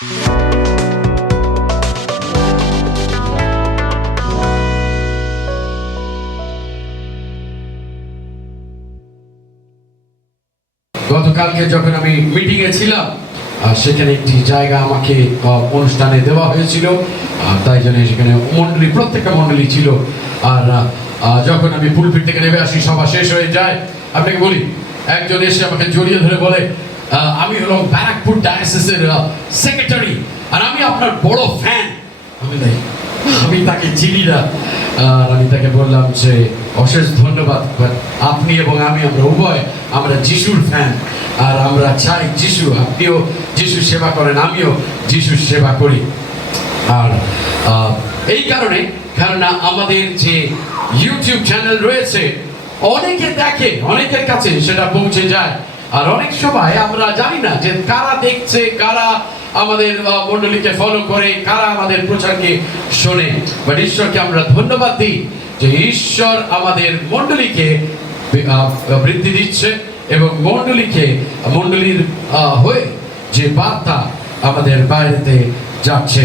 গতকালকে যখন আমি মিটিংয়ে ছিলাম, সেখানে একটি জায়গা আমাকে অনুষ্ঠানে দেওয়া হয়েছিল, তাই জন্য সেখানে মণ্ডলী, প্রত্যেকটা মণ্ডলী ছিল। আর যখন আমি পুলপিট থেকে নেমে আসি, সভা শেষ হয়ে যায়, আপনাকে বলি, একজন এসে আমাকে জড়িয়ে ধরে বলে, আমি হলো ব্যারাকপুর ডায়াসিসের সেক্রেটারি, আর আমি আপনার বড় ফ্যান। আমি তাকে চিনি না। আমি তাকে বললাম যে অশেষ ধন্যবাদ, আপনি এবং আমরা উভয় আমরা যিশুর ফ্যান, আর আমরা চাই যিশু, আপনিও যিশুর সেবা করেন, আমিও যিশুর সেবা করি। আর এই কারণে, কারণ আমাদের যে ইউটিউব চ্যানেল রয়েছে, অনেকে দেখে, অনেকের কাছে সেটা পৌঁছে যায়, আর অনেক সময় আমরা জানি না যে কারা দেখছে, কারা আমাদের মণ্ডলীকে ফলো করে, কারা আমাদের প্রচারকে শোনে। বাট ঈশ্বরকে আমরা ধন্যবাদ দিই যে ঈশ্বর আমাদের মণ্ডলীকে বৃদ্ধি দিচ্ছে, এবং মণ্ডলীর হয়ে যে বার্তা আমাদের বাইরেতে যাচ্ছে।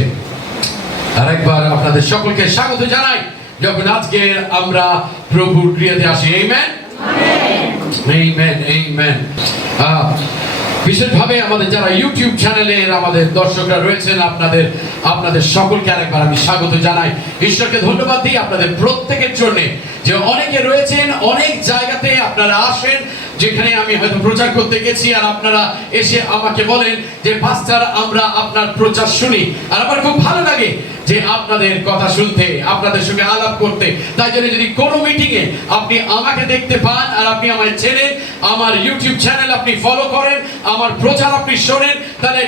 আরেকবার আপনাদের সকলকে স্বাগত জানাই, যখন আজকে আমরা প্রভুর ক্রিয়াতে আসি। Amen, amen, amen. বিশেষভাবে আমাদের যারা ইউটিউব চ্যানেলের আমাদের দর্শকরা রয়েছেন, আপনাদের সকলকে আরেকবার আমি স্বাগত জানাই। ঈশ্বরকে ধন্যবাদ দিই আপনাদের প্রত্যেকের জন্য, যে অনেকে রয়েছেন, অনেক জায়গাতে আপনারা আসেন, যেখানে আমি হয়তো প্রচার করতে গেছি, আর আপনারা এসে আমাকে বলেন যে পাস্টার, আমরা আপনার প্রচার শুনি, আর আমার খুব ভালো লাগে যে আপনাদের কথা শুনতে, আপনাদের সঙ্গে আলাপ করতে। তাই জন্য যদি কোনো মিটিংয়ে আপনি আমাকে দেখতে পান, আর আপনি আমায় চেনেন, আমার ইউটিউব চ্যানেল আপনি ফলো করেন, আমার প্রচার আপনি শোনেন, তাহলে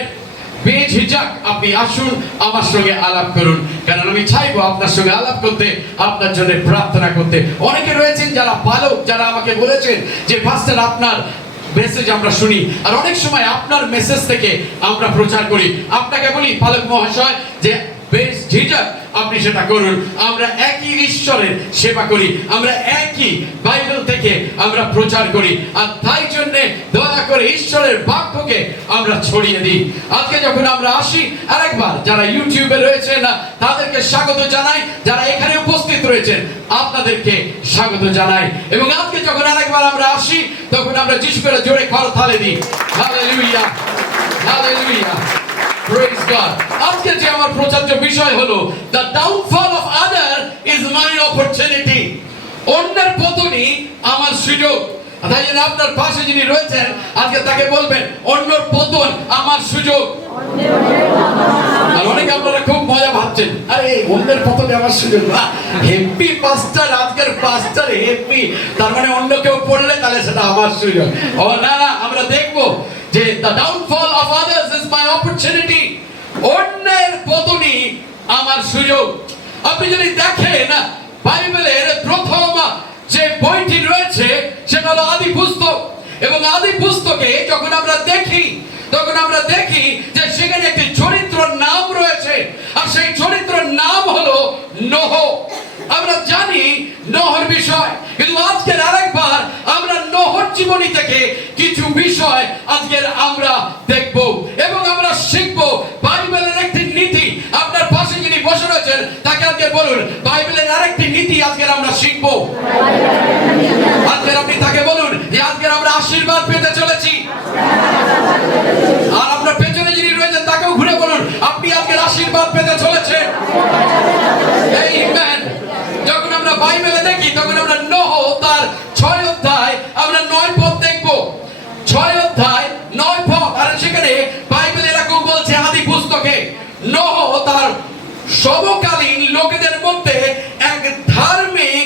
বেঝিঝক আপনি আসুন, আমার সঙ্গে আলাপ করুন, কারণ আমি চাইবো আপনার সঙ্গে আলাপ করতে, আপনার জন্য প্রার্থনা করতে। অনেকে রয়েছেন যারা পালক, যারা আমাকে বলেছেন যে পাস্টার, আপনার মেসেজ আমরা শুনি, আর অনেক সময় আপনার মেসেজ থেকে আমরা প্রচার করি। আপনাকে বলি পালক মহাশয়, যে বেশ ঝিঝক আপনি সেটা করুন। আমরা একই ঈশ্বরের সেবা করি, আমরা একই বাইবেল থেকে আমরা প্রচার করি, আর তাই জন্য দয়া করে ঈশ্বরের বাক্যকে আমরা ছড়িয়ে দিই। আজকে যখন আমরা আসি, আরেকবার যারা ইউটিউবে রয়েছেন তাদেরকে স্বাগত জানাই, যারা এখানে উপস্থিত রয়েছেন আপনাদেরকে স্বাগত জানাই। এবং আজকে যখন আরেকবার আমরা আসি, তখন আমরা যিশুকে জোরে করতালি দিই। Hallelujah, hallelujah, praise God. আজকে যে আমার প্রচার্য বিষয় হলো the downfall of other is my opportunity. অন্যের পতনই আমার সুযোগ। তাই জন্য আপনার পাশে যিনি রয়েছেন, আজকে তাকে বলবেন, অন্যের পতন আমার সুযোগ। আর অনেকে আপনারা খুব মজা ভাবছেন, আরে অন্যের পতনে আমার সুযোগ, হ্যাপি পাস্টার, আজকের পাস্টার হ্যাপি, তার মানে অন্য কেউ পড়লে তাহলে সেটা আমার সুযোগ। ও না, আমরা দেখবো যে the downfall of others is my opportunity. অন্যের পতনই আমার সুযোগ। আপনি যদি দেখেন বাইবেলের প্রথম যে বইটি রয়েছে, সেটা হলো আদি পুস্তক, এবং আদি পুস্তকে যখন আমরা দেখি, তখন আমরা দেখি যে সেখানে একটি চরিত্রের নাম রয়েছে, আর সেই চরিত্রের নাম হলো নোহ। আমরা জানি নোহর বিষয়, কিন্তু আজকের আরেকবার আমরা নোহর জীবনী থেকে কিছু বিষয় আজকের আমরা দেখব, এবং আমরা শিখব বাইবেলের একটি নীতি। আপনার পাশে যিনি বসে রয়েছেন তাকে আজকে বলুন, বাইবেলের আরেকটি নীতি আজকের আমরা শিখব। আজকের আপনি তাকে বলুন যে আজকের আমরা আশীর্বাদ পেতে চলেছি। আর আপনার পেছনে যিনি রয়েছেন তাকেও ঘুরে বলুন, আপনি আজকের আশীর্বাদ পেতে চলেছেন। আমেন। যখন আমরা বাইবেলে দেখি, তখন আমরা নোহ তার 6 অধ্যায়, আমরা 9 পদ দেখব। 6 অধ্যায় 9 পদ। আর সেখানে বাইবেল এরকম বলছে, আদি পুস্তকে নোহ তার সমকালীন লোকেদের মধ্যে এক ধার্মিক,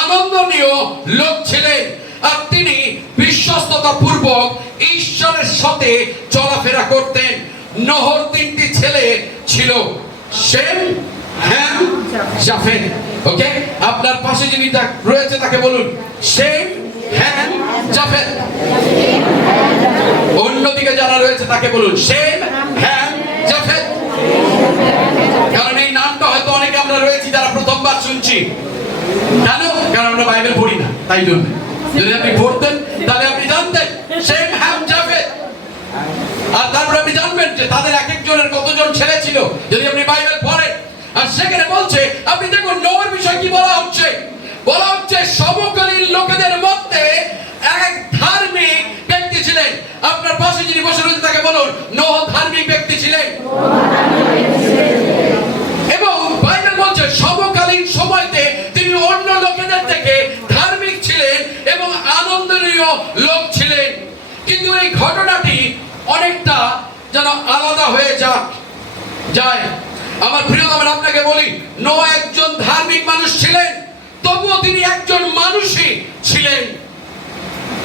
আনন্দনীয় লোক ছিলেন, আর তিনি বিশ্বস্ততা পূর্বক ঈশ্বরের সাথে চলাফেরা করতেন। নোহর 3টি ছেলে ছিল, শেম, হ্যাম, জাফেত। ওকে, আপনার পাশে যিনি রয়েছে তাকে বলুন, শেম, হ্যাম, জাফেত। অন্যদিকে যারা রয়েছে তাকে বলুন, শেম, হ্যাম, জাফেত। কারণ এই নামটা হয়তো অনেকে আমরা রয়েছি যারা প্রথমবার শুনছি। কেন? কারণ আমরা বাইবেল পড়ি না, তাই জন্য। যদি আপনি পড়তেন তাহলে আপনি জানতেন শেম, হ্যাম, জাফেত। আর তারপরে আপনি জানবেন যে তাদের এক একজনের কতজন ছেলে ছিল যদি আপনি বাইবেল পড়েন। আর সেখানে বলছে, আপনি দেখুন নোহর বিষয় কি বলা হচ্ছে। বলা হচ্ছে সমকালীন লোকেদের মধ্যে এক ধার্মিক ব্যক্তি ছিলেন। আপনার পাশে যিনি বসে রয়েছে তাকে বলুন, নোহ ধার্মিক ব্যক্তি ছিলেন। এবং বাইবেল বলছে সমকালীন সময়তে তিনি অন্য লোকেদের থেকে ধার্মিক ছিলেন এবং আনন্দনীয় লোক ছিলেন। কিন্তু এই ঘটনাটি অনেকটা যেন আলাদা হয়ে যায়। আমার প্রিয়তমের আপনাকে বলি, নোহ একজন ধার্মিক মানুষ ছিলেন, তবুও তিনি একজন মানুষই ছিলেন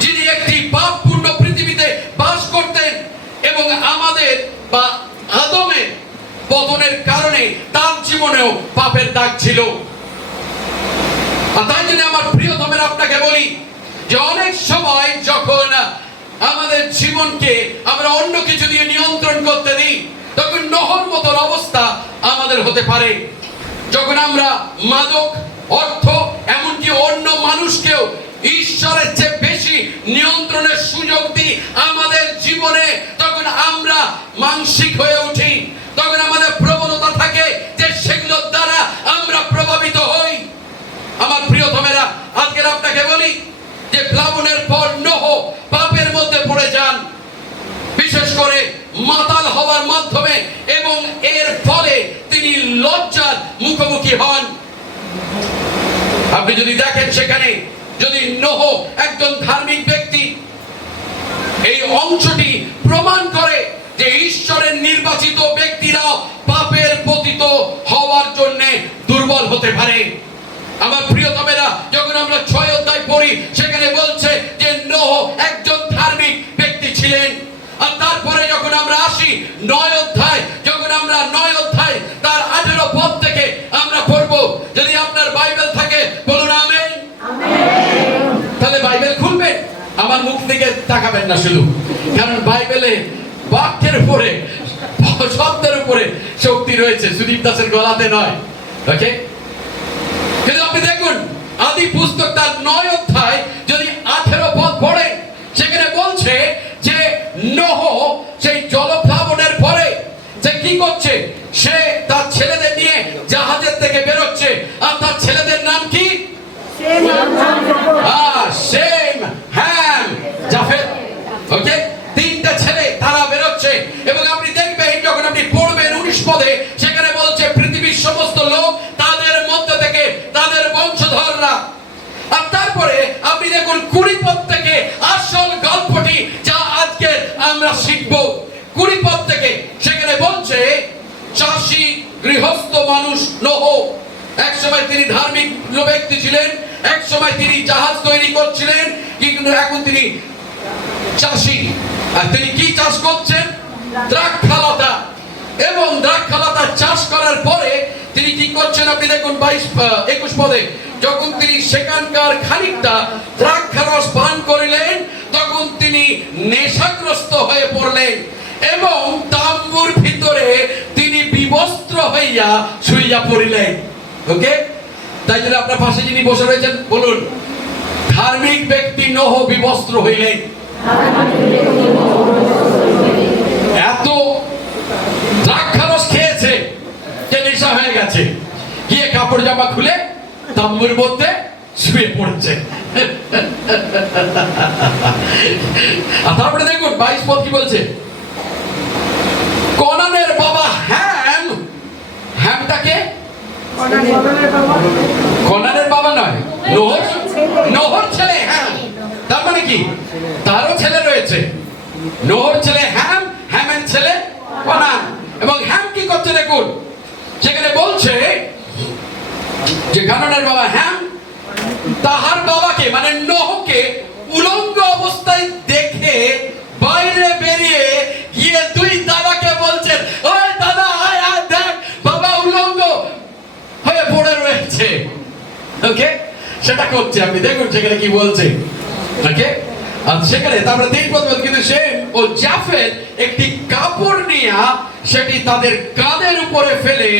যিনি একটি পাপপূর্ণ পৃথিবীতে বাস করতেন। এবং আমাদের বা আদমের পতনের কারণে তার জীবনেও পাপের দাগ ছিল। আর তাই জন্য আমার প্রিয়তমের আপনাকে বলি যে অনেক সময় যখন আমাদের জীবনকে আমরা অন্য কিছু দিয়ে নিয়ন্ত্রণ করতে দিই, তখন নোহর মতন অবস্থা আমাদের হতে পারে। যখন আমরা মাদক, অর্থ, এমনকি অন্য মানুষকেও ঈশ্বরের চেয়ে বেশি নিয়ন্ত্রণের সুযোগ দিই আমাদের জীবনে, তখন আমরা মানসিক হয়ে উঠি। তখন আমাদের প্রবণতা থাকে যে সেগুলোর দ্বারা আমরা প্রভাবিত হই। আমার প্রিয়তমেরা, আজকের আপনাকে বলি যে প্লাবনের পর নোহ পাপের মধ্যে পড়ে যান, বিশেষ করে মাতাল হওয়ার মাধ্যমে, এবং এর ফলে তিনি লজ্জার মুখোমুখি হন। আপনি যদি দেখেন সেখানে, যদি নোহ একজন ধার্মিক ব্যক্তি, এই অংশটি প্রমাণ করে যে ঈশ্বরের নির্বাচিত ব্যক্তিরা পাপের পতিত হওয়ার জন্য দুর্বল হতে পারে। আমার প্রিয়তমেরা, যখন আমরা 6 অধ্যায় পড়ি সেখানে বলছে যে নোহ একজন ধার্মিক ব্যক্তি ছিলেন। আর তারপরে যখন আমরা আসি 9 অধ্যায়, যখন আমরা 9 অধ্যায় তার 18 পদ থেকে আমরা পড়ব। যদি আপনার বাইবেল থাকে বলুন আমেন। তাহলে বাইবেল খুলবেন, আমার মুখ দিকে তাকাবেন না শুধু, কারণ বাইবেলে বাক্যের উপরে, শব্দের উপরে শক্তি রয়েছে, সুদীপ দাসের গলাতে নয়। ওকে, কিন্তু আপনি দেখুন আদি পুস্তক তার 9 অধ্যায় যদি 18 পদ পড়েন, সেখানে বলছে যে নোহ সেই জলপ্লাবনের পরে যে কি করছে, সে তার ছেলেদের নিয়ে জাহাজের থেকে বেরোচ্ছে। আর তার ছেলেদের নাম কি? সেম, হ্যাম, জাফেত। ওকে, 3টা ছেলে তারা বেরোচ্ছে। এবং আপনি দেখবেন যখন আপনি পড়বেন 19 পদে, সেখানে বলছে পৃথিবীর সমস্ত লোক, তাদের মধ্যে থেকে তাদের বংশধররা। আর তারপরে আপনি দেখুন 20 পদ থেকে আসল গল্পটি যা আজকে আমরা শিখব। 20 পদ থেকে সেখানে বলছে চাষী গৃহস্থ মানুষ নোহ। এক সময় তিনি ধার্মিক ব্যক্তি ছিলেন, এক সময় তিনি জাহাজ তৈরি করছিলেন, কিন্তু এখন তিনি চাষী। আর তিনি কি চাষ করছেন? দ্রাক্ষালতা। এবং দ্রাক্ষালতা চাষ করার পরে তিনি কি করছেন আপনি দেখুন 21 পদে, যখন তিনি সেখানকার খানিকটা দ্রাক্ষারস পান করিলেন, তখন তিনি নেশাগ্রস্ত হয়ে পড়লেন এবং তাম্বুর ভিতরে তিনি বিবস্ত্র হইয়া শুইয়া পড়িলেন। ওকে, তাই জন্য আপনার পাশে যিনি বসে রয়েছেন বলুন, ধার্মিক ব্যক্তি নোহ বিবস্ত্র হইলেন। এত দ্রাক্ষারস খেয়েছে যে নেশা হয়ে গেছে, গিয়ে কাপড় জামা খুলে তাম্বুর মধ্যে শুয়ে পড়েছে। আর তারপরে দেখুন 22 পদ কি বলছে, কনানের বাবা হ্যাম। হ্যামটাকে কনানের বাবা নয়, নোহর ছেলে হ্যাম। তার মানে কি, তারও ছেলে রয়েছে। নোহর ছেলে হ্যাম, হ্যামের ছেলে কনান। এবং হ্যাম কি করছে দেখুন, সেখানে বলছে যে কানানের বাবা হ্যাম তাহার বাবাকে মানে নোহকে উলঙ্গ অবস্থায় দেখে বাইরে বেরিয়ে গিয়ে 2 দাদাকে বলছেন, ওই দাদা আয় আয় দেখ, বাবা উলঙ্গ হয়ে পড়ে রয়েছে। ওকে, সেটা করছে। আপনি দেখুন সেখানে কি বলছে। ওকে, আর সেখানে তারপরে 3 পদ, কিন্তু সেম ও জাফেত একটি কাপড় নিয়ে সেটি তাদের কাঁধের উপরে ফেলে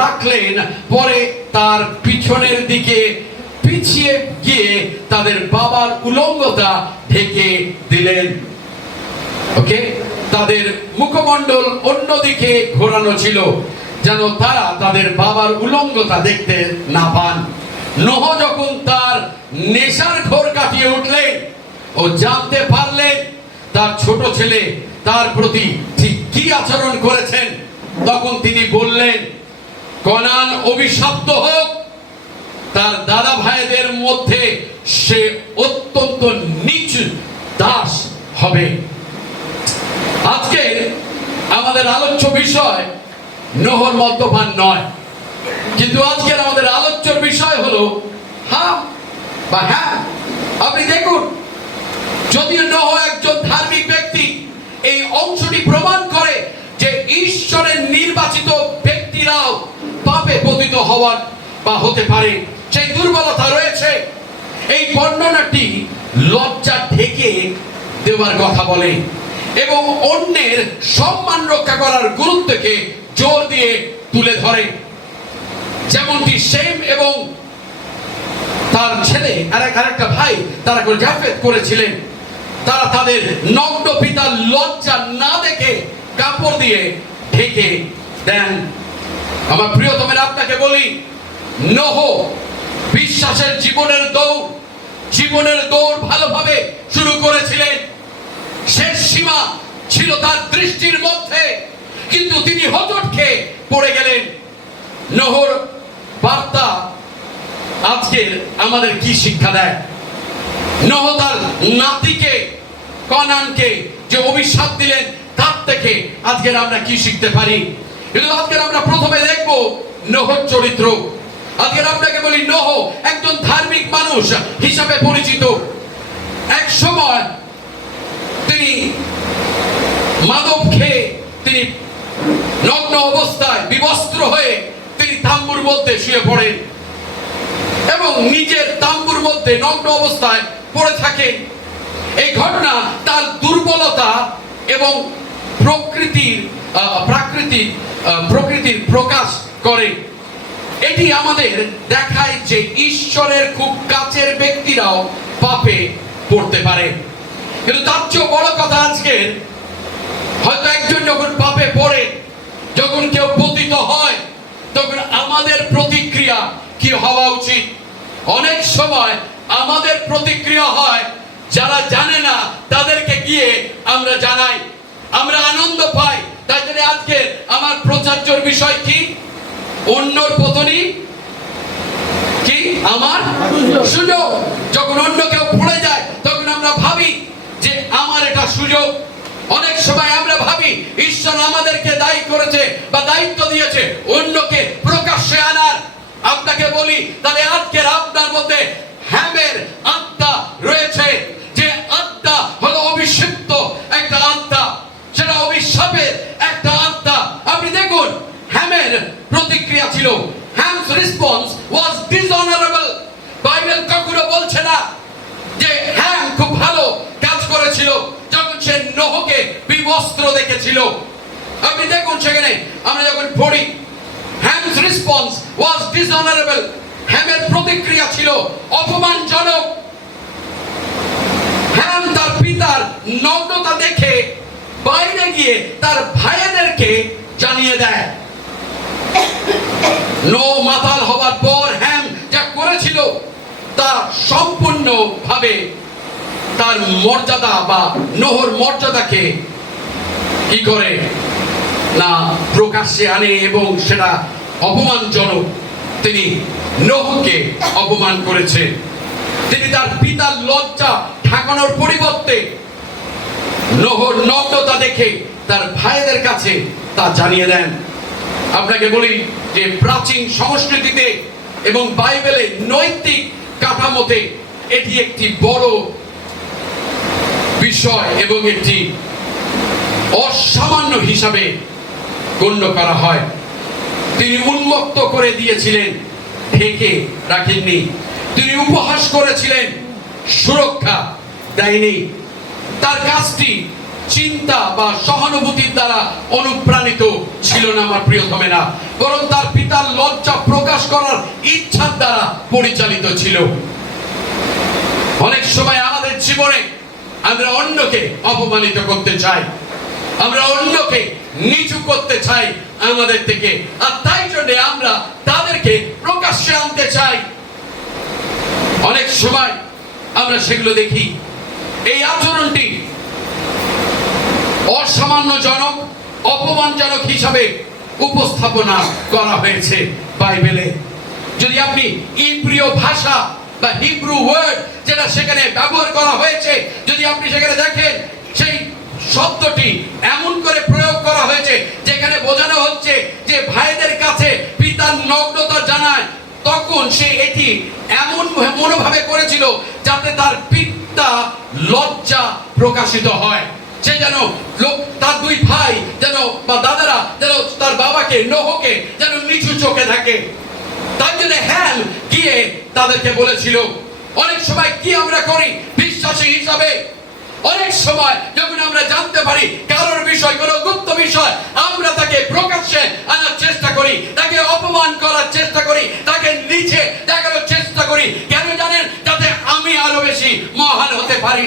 রাখলেন, পরে তার পিছনের দিকে পিছিয়ে গিয়ে তাদের বাবার উলঙ্গতা ঢেকে দিলেন। ওকে, তাদের মুখমণ্ডল অন্যদিকে ঘোরানো ছিল, যেন তারা তাদের বাবার উলঙ্গতা দেখতে না পান। নোহ যখন তার নেশার ঘোর কাটিয়ে উঠলেন ও জানতে পারলেন তার ছোট ছেলে তার প্রতি ঠিক কি আচরণ করেছেন, তখন তিনি বললেন, কনান অভিশপ্ত হোক, তার দাদা ভাইদের মধ্যে সে অত্যন্ত নীচ দাস হবে। আজকে আমাদের আলোচ্য বিষয় নোহর মদ্যপান নয়, কিন্তু আজকের আমাদের আলোচ্য বিষয় হলো হাম বা হ্যাঁ। আপনি দেখুন, যদিও নোহ একজন ধার্মিক ব্যক্তি, এই অংশটি প্রমাণ করে যে ঈশ্বরের নির্বাচিত ব্যক্তিরাও পাপে পতিত হওয়ার বা হতে পারে, সেই দুর্বলতা রয়েছে। এই বর্ণনাটি লজ্জা ঢেকে দেওয়ার কথা বলে এবং অন্যের সম্মান রক্ষা করার গুরুত্বকে জোর দিয়ে তুলে ধরে। যেমনটি শেম এবং তার ছেলে আরেকটা ভাই তারা জাফেত করেছিলেন, তারা তাদের নগ্ন পিতার লজ্জা না দেখে কাপড় দিয়ে ঢেকে দেন। আমার প্রিয়তমের আপনাকে বলি, নোহ বিশ্বাসের জীবনের দৌড় ভালোভাবে শুরু করেছিলেন। শেষ সীমা ছিল তার দৃষ্টির মধ্যে, কিন্তু তিনি হোঁচট খেয়ে পড়ে গেলেন। নোহর বার্তা আজকে আমাদের কি শিক্ষা দেয়? নোহ তার নাতিকে কনানকে যে অভিশাপ দিলেন, তার থেকে আজকের আমরা কি শিখতে পারি? কিন্তু আজকের আমরা প্রথমে দেখব নোহর চরিত্র। আজকের আপনাকে বলি, নোহ একজন ধার্মিক মানুষ হিসাবে পরিচিত। এক সময় তিনি মাদক খেয়ে তিনি নগ্ন অবস্থায় বিবস্ত্র হয়ে তিনি তাম্বুর মধ্যে শুয়ে পড়েন এবং নিজের তাম্বুর মধ্যে নগ্ন অবস্থায় পড়ে থাকেন। এই ঘটনা তার দুর্বলতা এবং প্রকৃতির প্রকাশ করে। এটি আমাদের দেখায় যে ঈশ্বরের খুব কাছের ব্যক্তিরাও পাপে পড়তে পারে। কিন্তু তার চেয়ে বড় কথা, আজকে হয়তো একজন যখন পাপে পড়ে, যখন কেউ পতিত হয়, তখন আমাদের প্রতিক্রিয়া কি হওয়া উচিত? অনেক সময় আমাদের প্রতিক্রিয়া হয়, যারা জানে না তাদেরকে গিয়ে আমরা জানাই, আমরা আনন্দ পাই। তাই জন্য আজকে আমার প্রচার্যর বিষয় কি? অন্যর পতনী কি আমার সুযোগ। যখন অন্য কেউ পড়ে যায়, তখন আমরা ভাবি যে আমার এটা সুযোগ। অনেক সময় আমরা ভাবি ঈশ্বর আমাদেরকে দায়ী করেছে বা দায়িত্ব দিয়েছে অন্যকে প্রকাশ্যে আনার। আপনাকে বলি, তাহলে আজকের আপনার মধ্যে হ্যামের আত্মা রয়েছে, যে আত্মা হলো অভিশপ্ত একটা আত্মা, সেটা অভিশাপের একটা আত্মা। আপনি দেখুন, হ্যামের প্রতিক্রিয়া ছিল, হ্যামস রেসপন্স ওয়াজ ডিসঅনারেবল। বাইবেল কখনো বলছে না যে হ্যাম খুব ভালো কাজ করেছিল যখন সে নোহকে বিবস্ত্র দেখেছিল। আপনি দেখুন, সেখানে আমরা যখন পড়ি, হ্যামস রেসপন্স ওয়াজ ডিসঅনারেবল। হ্যামের প্রতিক্রিয়া ছিল অপমানজনক। হ্যাম তার পিতার নগ্নতা দেখে বাইরে গিয়ে তার ভাইদেরকে জানিয়ে দেয়। নোহ মাতাল হবার পর হ্যাম যা করেছিল তা সম্পূর্ণভাবে তার মর্যাদা বা নোহর মর্যাদাকে কি করে না প্রকাশ্যে আনে এবং সেটা অপমানজনক। তিনি নোহকে অপমান করেছে। তিনি তার পিতার লজ্জা ঢাকানোর পরিবর্তে নোহর নগ্নতা দেখে তার ভাইদের কাছে তা জানিয়ে দেন। আপনাকে বলি যে প্রাচীন সংস্কৃতিতে এবং বাইবেলে নৈতিক কাঠামোতে এটি একটি বড় বিষয় এবং একটি অসামান্য হিসাবে গণ্য করা হয়। তিনি উন্মুক্ত করে দিয়েছিলেন, ঢেকে রাখেননি। তিনি উপহাস করেছিলেন, সুরক্ষা দেয়নি। তার কাজটি চিন্তা বা সহানুভূতির দ্বারা অনুপ্রাণিত ছিল না আমার প্রিয়তমেরা, বরং তার পিতার লজ্জা প্রকাশ করার ইচ্ছার দ্বারা পরিচালিত ছিল। অনেক সময় আমাদের জীবনে আমরা অন্যকে অপমানিত করতে চাই, আমরা অন্যকে নিচু করতে চাই আমাদের থেকে, আর তাই জন্য আমরা তাদেরকে প্রকাশ্যে আনতে চাই। অনেক সময় আমরা সেগুলো দেখি। এই আচরণটি অসামান্যজনক, অপমানজনক হিসাবে উপস্থাপনা করা হয়েছে বাইবেলে। যদি আপনি ইব্রীয় ভাষা বা হিব্রু ওয়ার্ড যেটা সেখানে ব্যবহার করা হয়েছে, যদি আপনি সেখানে দেখেন, সেই শব্দটি এমন করে প্রয়োগ করা হয়েছে যেখানে বোঝানো হচ্ছে যে ভাইদের কাছে পিতার নগ্নতা জানায়, তখন সে এটি এমন মনোভাবে করেছিল যাতে তার পিতা লজ্জা প্রকাশিত হয়। সে যেন তার দুই ভাই যেন বা দাদারা যেন তার বাবাকে নোহকে যেন নিচু চোখে থাকে। তাই জন্য হ্যাম গিয়ে তাদেরকে বলেছিল। অনেক সময় কি আমরা করি বিশ্বাসী হিসাবে, অনেক সময় যখন আমরা জানতে পারি কারোর বিষয়, কোনো গুপ্ত বিষয়, আমরা তাকে প্রকাশ্যে আনার চেষ্টা করি, তাকে অপমান করার চেষ্টা করি, তাকে নিচে দেখানোর চেষ্টা করি। কেন জানেন? যাতে আমি আরো বেশি মহান হতে পারি,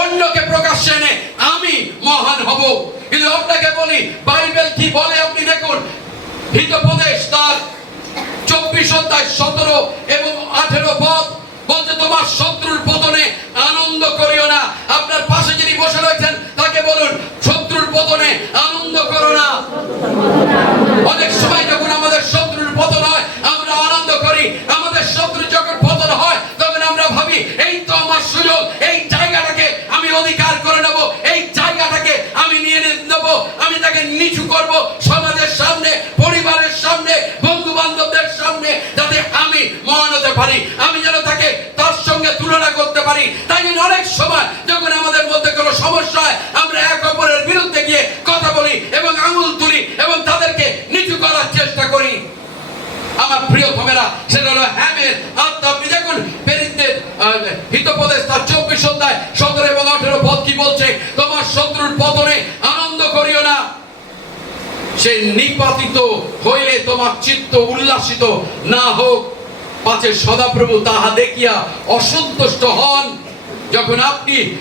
অন্যকে প্রকাশ্যে এনে আমি মহান হব। কিন্তু আপনাকে বলি বাইবেল কি বলে আপনি দেখুন। হিতোপদেশ তার 24 অধ্যায় 17 এবং 18 পদ বলছে, তোমার শত্রুর পতনে আনন্দ করিও না। আপনার পাশে যিনি বসে রয়েছেন তাকে বলুন, শত্রুর পতনে আনন্দ করো না। অনেক সময় যখন আমাদের শত্রুর পতন হয় আমরা আনন্দ করি, আমাদের শত্রু যখন পতন হয় তখন আমরা ভাবি এই তো আমার সুযোগ, এই জায়গাটাকে আমি অধিকার করে নেব, এই জায়গাটাকে আমি নিয়ে নেব, আমি তাকে নিচু করব সমাজের সামনে, পরিবারের সামনে, বন্ধু বান্ধবদের সামনে, যাতে আমি মহান হতে পারি, আমি যেন তাকে তার সঙ্গে তুলনা করতে পারি। তাই জন্য অনেক সময় যখন আমাদের মধ্যে কোনো সমস্যা হয় আমরা এক অপরের বিরুদ্ধে গিয়ে কথা বলি এবং আঙুল তুলি এবং তাদেরকে নিচু করার চেষ্টা করি। আমার প্রিয় ভাইরা, সেটা হলো হ্যামের আত্মা। আপনি দেখুন হিতোপদেশ তার 24 অধ্যায় 17 এবং 18 পদ কি বলছে, তোমার শত্রুর পতনে আনন্দ করিও না। সে নিপাতিত হইলে তোমার চিত্ত উল্লাসিত না হোক, পাছে সদাপ্রভু তাহা দেখিয়া অসন্তুষ্ট হন।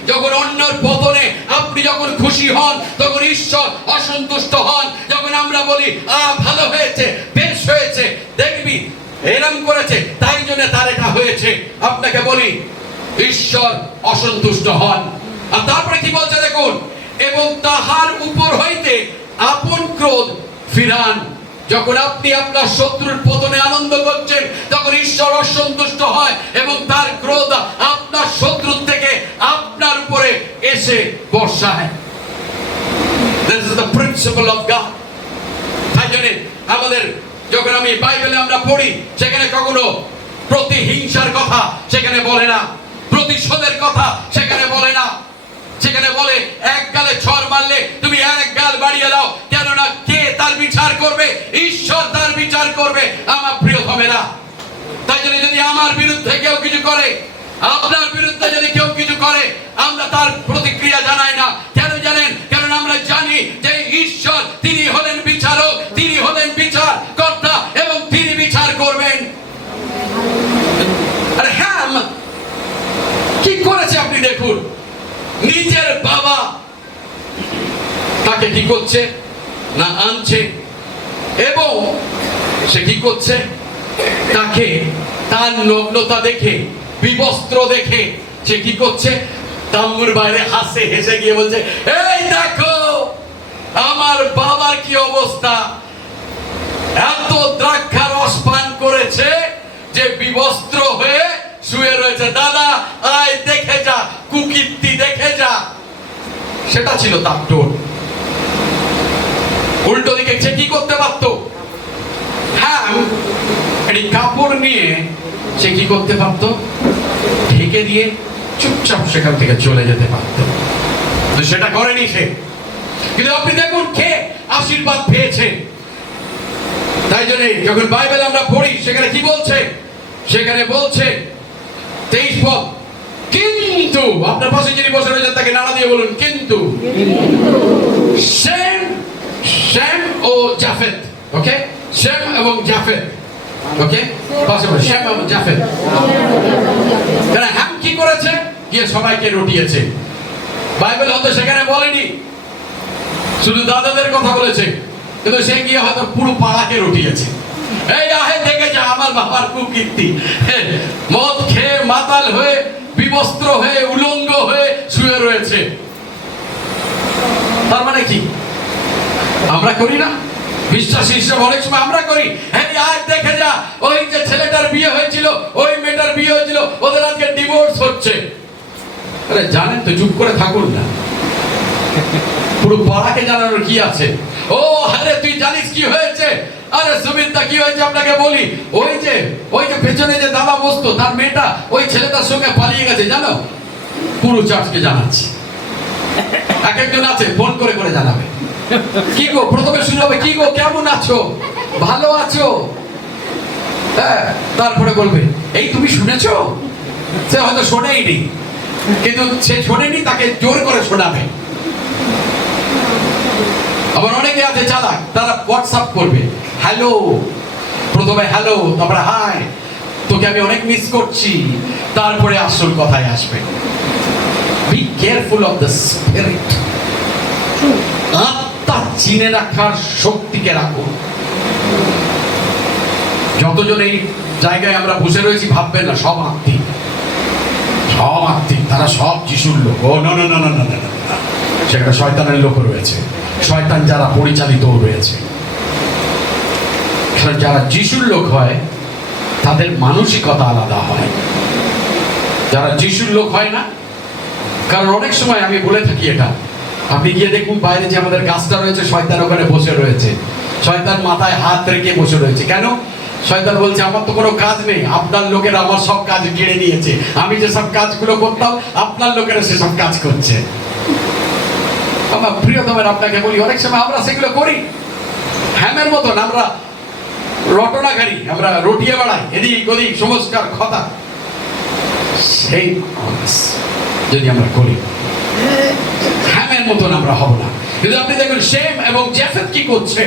যখন অন্যর পতনে আপনি যখন খুশি হন তখন ঈশ্বর অসন্তুষ্ট হন। যখন আমরা বলি ভালো হয়েছে, বেশ হয়েছে, দেখবি এরম করেছে তাই জন্য তার এটা হয়েছে, আপনাকে বলি ঈশ্বর অসন্তুষ্ট হন। আর তারপরে কি বলছে দেখুন, এবং তাহার উপর হইতে আপন ক্রোধ ফিরান। যখন আপনি আপনার শত্রুর পতনে আনন্দ করছেন তখন ঈশ্বর অসন্তুষ্ট হয় এবং তার ক্রোধ আপনার শত্রুর থেকে আপনার উপরে এসে বর্ষায়। This is the principle of God. তাই জন্য আমাদের যখন আমি বাইবেলে আমরা পড়ি সেখানে কখনো প্রতিহিংসার কথা সেখানে বলে না, প্রতিশোধের কথা সেখানে বলে না। সেখানে বলে এক গালে ছড় মারলে তুমি আরেক গাল বাড়িয়ে দাও, কেননা কে তার বিচার করবে? ঈশ্বর তার বিচার করবে। আমার প্রিয় ভাইরা, তাই জন্য যদি আমার বিরুদ্ধে কেউ কিছু করে, আপনার বিরুদ্ধে যদি কেউ কিছু করে, আমরা তার প্রতিক্রিয়া জানাই না। কেন জানেন? কারণ আমরা জানি যে ঈশ্বর তিনি হলেন বিচারক, তিনি হলেন বিচার কর্তা এবং তিনি বিচার করবেন। আর হ্যাম কি করেছে আপনি দেখুন, নিজের বাবা তাকে কি করছে না আনছে এবং সে কি করছে, তাকে তার নগ্নতা দেখে, বিবস্ত্র দেখে সে কি করছে, তাম্বুর বাইরে হাসে, হেসে গিয়ে বলছে, এই দেখো আমার বাবার কি অবস্থা, এত দ্রাক্ষা রস পান করেছে যে বিবস্ত্র হয়ে শুয়ে রয়েছে। দাদা আয় দেখে যা, কুকীর্তি দেখে যা। সেটা ছিল তার টোন। উল্টো দিকে সে কি করতে পারত? হ্যাঁ, এই কাপড় নিয়ে সে কি করতে পারত? ঢেকে দিয়ে চুপচাপ সেখান থেকে চলে যেতে পারত, সেটা করেনি সে। কিন্তু আপনি দেখুন কে আশীর্বাদ পেয়েছে। তাই জন্য যখন বাইবেল আমরা পড়ি সেখানে কি বলছে? সেখানে বলছে 23 পদ, কিন্তু আপনার পাশে যিনি বসে রয়েছেন তাকে নাড়া দিয়ে বলুন, কিন্তু শ্যাম ও জাফেত, ওকে, শ্যাম এবং জাফেত, ওকে, পাশে বলে শ্যাম এবং জাফেত। তারা হ্যাম কি করেছে? গিয়ে সবাইকে রটিয়েছে। বাইবেল হয়তো সেখানে বলেনি, শুধু দাদাদের কথা বলেছে, কিন্তু সে গিয়ে হয়তো পুরো পাড়াকে রটিয়েছে। এই আহে দেখে যা আমার বাবার কুকীর্তি, মদ খেয়ে মাতাল হয়ে বিবস্ত্র হয়ে উলঙ্গ হয়ে শুয়ে রয়েছে। তার মানে কি আমরা করি না? বিশ্বাসী হিসেবে অনেক সময় আমরা করি, হ্যাঁ আজ দেখে যা ওই যে ছেলেটার বিয়ে হয়েছিল, ওই মেয়েটার বিয়ে হয়েছিল, ওদের আজকে ডিভোর্স হচ্ছে। আরে জানেন তো, চুপ করে থাকুন না, পুরো পাড়াকে জানানোর কি আছে? ও আরে তুই জানিস কি হয়েছে? আরে সুমিতা কি হয়েছে আপনাকে বলি, ওই যে পেছনে যে দাদা বসতো তার মেয়েটা ওই ছেলেটার সঙ্গে পালিয়ে গেছে, জানো? পুরো চার্চকে জানাচ্ছি, এক একজন আছে ফোন করে করে জানাবে। কি গো, প্রথমে শুরু হবে কি গো কেমন আছো, ভালো আছো? হ্যাঁ, তারপরে বলবে এই তুমি শুনেছো? সে হয়তো শোনেইনি, কিন্তু সে শোনেনি, তাকে জোর করে শোনাবে। আবার অনেকে আছে চালাক, তারা হোয়াটসঅ্যাপ করবে, হ্যালো, প্রথমে হ্যালো, তারপরে হাই, তোকে আমি অনেক মিস করছি, তারপরে আসল কথায় আসবে। Be careful of the spirit. আত্মা চিনে রাখার শক্তিকে রাখুন। যতজন এই জায়গায় আমরা বসে রয়েছি ভাববেন না সব আত্মিক, সব আত্মিক, তারা সব যিশুর লোক। ও না না না না না না, সেখানে শয়তানের লোক রয়েছে, শয়তান যারা পরিচালিত রয়েছে। যারা যিশুর লোক হয় তাদের মানসিকতা আলাদা হয়, যারা যিশুর লোক হয় না। কারণ অনেক সময় আমি বলে থাকি এটা, আপনি গিয়ে দেখুন বাইরে যে আমাদের গাছটা রয়েছে, শয়তান ওখানে বসে রয়েছে, শয়তান মাথায় হাত রেখে বসে রয়েছে। কেন? শয়তান বলছে আমার তো কোনো কাজ নেই, আপনার লোকেরা আমার সব কাজ কেড়ে নিয়েছে, আমি যে সব কাজগুলো করতাম আপনার লোকেরা সেসব কাজ করছে। আমার প্রিয়তমের আপনাকে বলি, অনেক সময় আমরা সেগুলো করি, হ্যামের মতন আমরা রটনাকারী, আমরা রটিয়ে বেড়াই এদিক ওদিক, সংস্কার কথা। সেই যদি আমরা করি, হ্যামের মতন আমরা হব না। কিন্তু আপনি দেখবেন শেম এবং জাফেত কি করছে,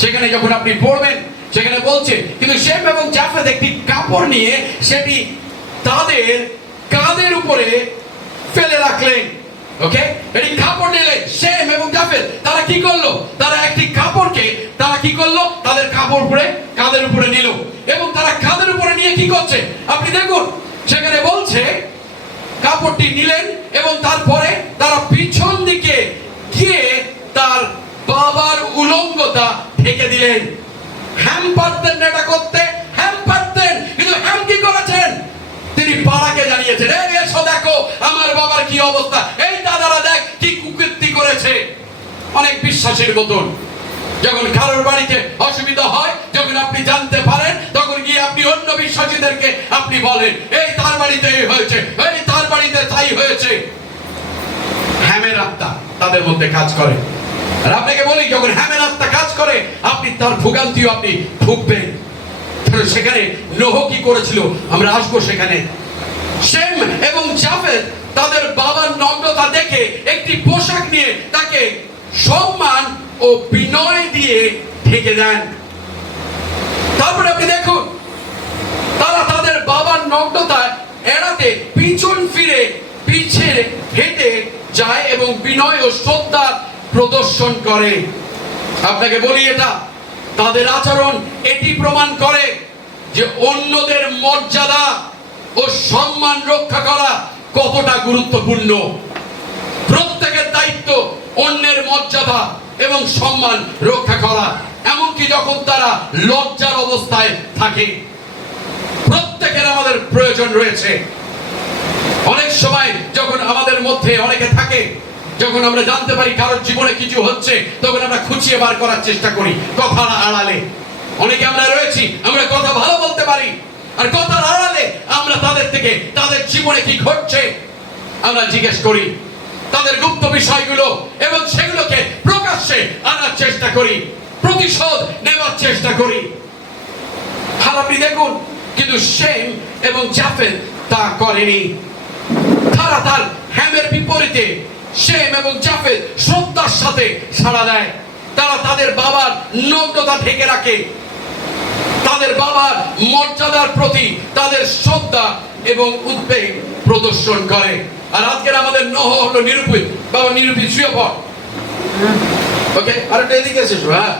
সেখানে যখন আপনি পড়বেন সেখানে বলছে, কিন্তু শেম এবং জাফেত একটি কাপড় নিয়ে সেটি তাদের কাঁধের উপরে ফেলে রাখলেন। ওকে, এটি কাপড় নিলেন। শেম এবং জাফেত তারা কি করলো? তারা একটি কাপড়কে তারা কি করলো? তাদের কাপড় পরে কাঁধের উপরে নিল, এবং তারা কাঁধের উপরে নিয়ে কি করছে আপনি দেখুন, সেখানে বলছে কাপড়টি নিলেন এবং তারপরে তারা পিছন দিকে গিয়ে তার বাবার উলঙ্গতা ঢেকে দিলেন। হ্যাম পারতেন না এটা করতে, হ্যাম পারতেন, কিন্তু হ্যাম কি করেছেন? তিনি পাড়াকে জানিয়েছেন, এই এসো দেখো আমার বাবার কি অবস্থা, এই দাদারা দেখ কি কুকীর্তি করেছে। অনেক বিশ্বাসীর মতন যখন কারোর বাড়িতে অসুবিধা হয়, যখন আপনি জানতে পারেন, তখন গিয়ে আপনি অন্য বিশ্বাসীদেরকে আপনি বলেন, এই তার বাড়িতে এই হয়েছে, এই তার বাড়িতে তাই হয়েছে। হ্যামের আত্মা তাদের মধ্যে কাজ করে। আর আপনাকে বলি, যখন হ্যামের আত্মা কাজ করে, আপনি তার ভোগান্তিও আপনি ভুগবেন। সেখানে নোহ কি করেছিল, আমরা আসবো সেখানে। শেম এবং জাফেত তাদের বাবার নগ্নতা দেখে একটি পোশাক নিয়ে তাকে সম্মান ও বিনয় দিয়ে ঢেকে দেন। তারপরে আপনি দেখুন, তারা তাদের বাবার নগ্নতা এড়াতে পিছন ফিরে পিছে হেঁটে যায় এবং বিনয় ও শ্রদ্ধা প্রদর্শন করে। আপনাকে বলি, এটা তাদের আচরণ এটি প্রমাণ করে যে অন্যদের মর্যাদা ও সম্মান রক্ষা করা কতটা গুরুত্বপূর্ণ। প্রত্যেকের দায়িত্ব অন্যের মর্যাদা এবং সম্মান রক্ষা করা, এমনকি যখন তারা লজ্জার অবস্থায় থাকে। প্রত্যেকের আমাদের প্রয়োজন রয়েছে। অনেক সময় যখন আমাদের মধ্যে অনেকে থাকে, যখন আমরা জানতে পারি কারোর জীবনে কিছু হচ্ছে, তখন আমরা খুঁচিয়ে বার করার চেষ্টা করি কথার আড়ালে। অনেকে আমরা রয়েছি, আমরা কথা ভালো বলতে পারি, আর কথার আড়ালে আমরা তাদের থেকে তাদের জীবনে কি ঘটছে আমরা জিজ্ঞেস করি, তাদের গুপ্ত বিষয়গুলো, এবং সেগুলোকে প্রকাশ্যে আনার চেষ্টা করি, প্রতিশোধ নেওয়ার চেষ্টা করি। আর আপনি দেখুন, কিন্তু শেম এবং জাফেত তা করেনি। তারা তার হ্যামের বিপরীতে শেম এবং জাফেত শ্রদ্ধার সাথে সাড়া দেয়। তারা তাদের বাবার নগ্নতা ঢেকে রাখে, তাদের বাবার মর্যাদার প্রতি তাদের শ্রদ্ধা এবং উদ্বেগ প্রদর্শন করে। আর আজকের আমাদের নোহ হলো নিরূপিত। বাবা নিরূপিত, শুয়ে পড়। ওকে, আর একটা এদিকে এসেছো। হ্যাঁ,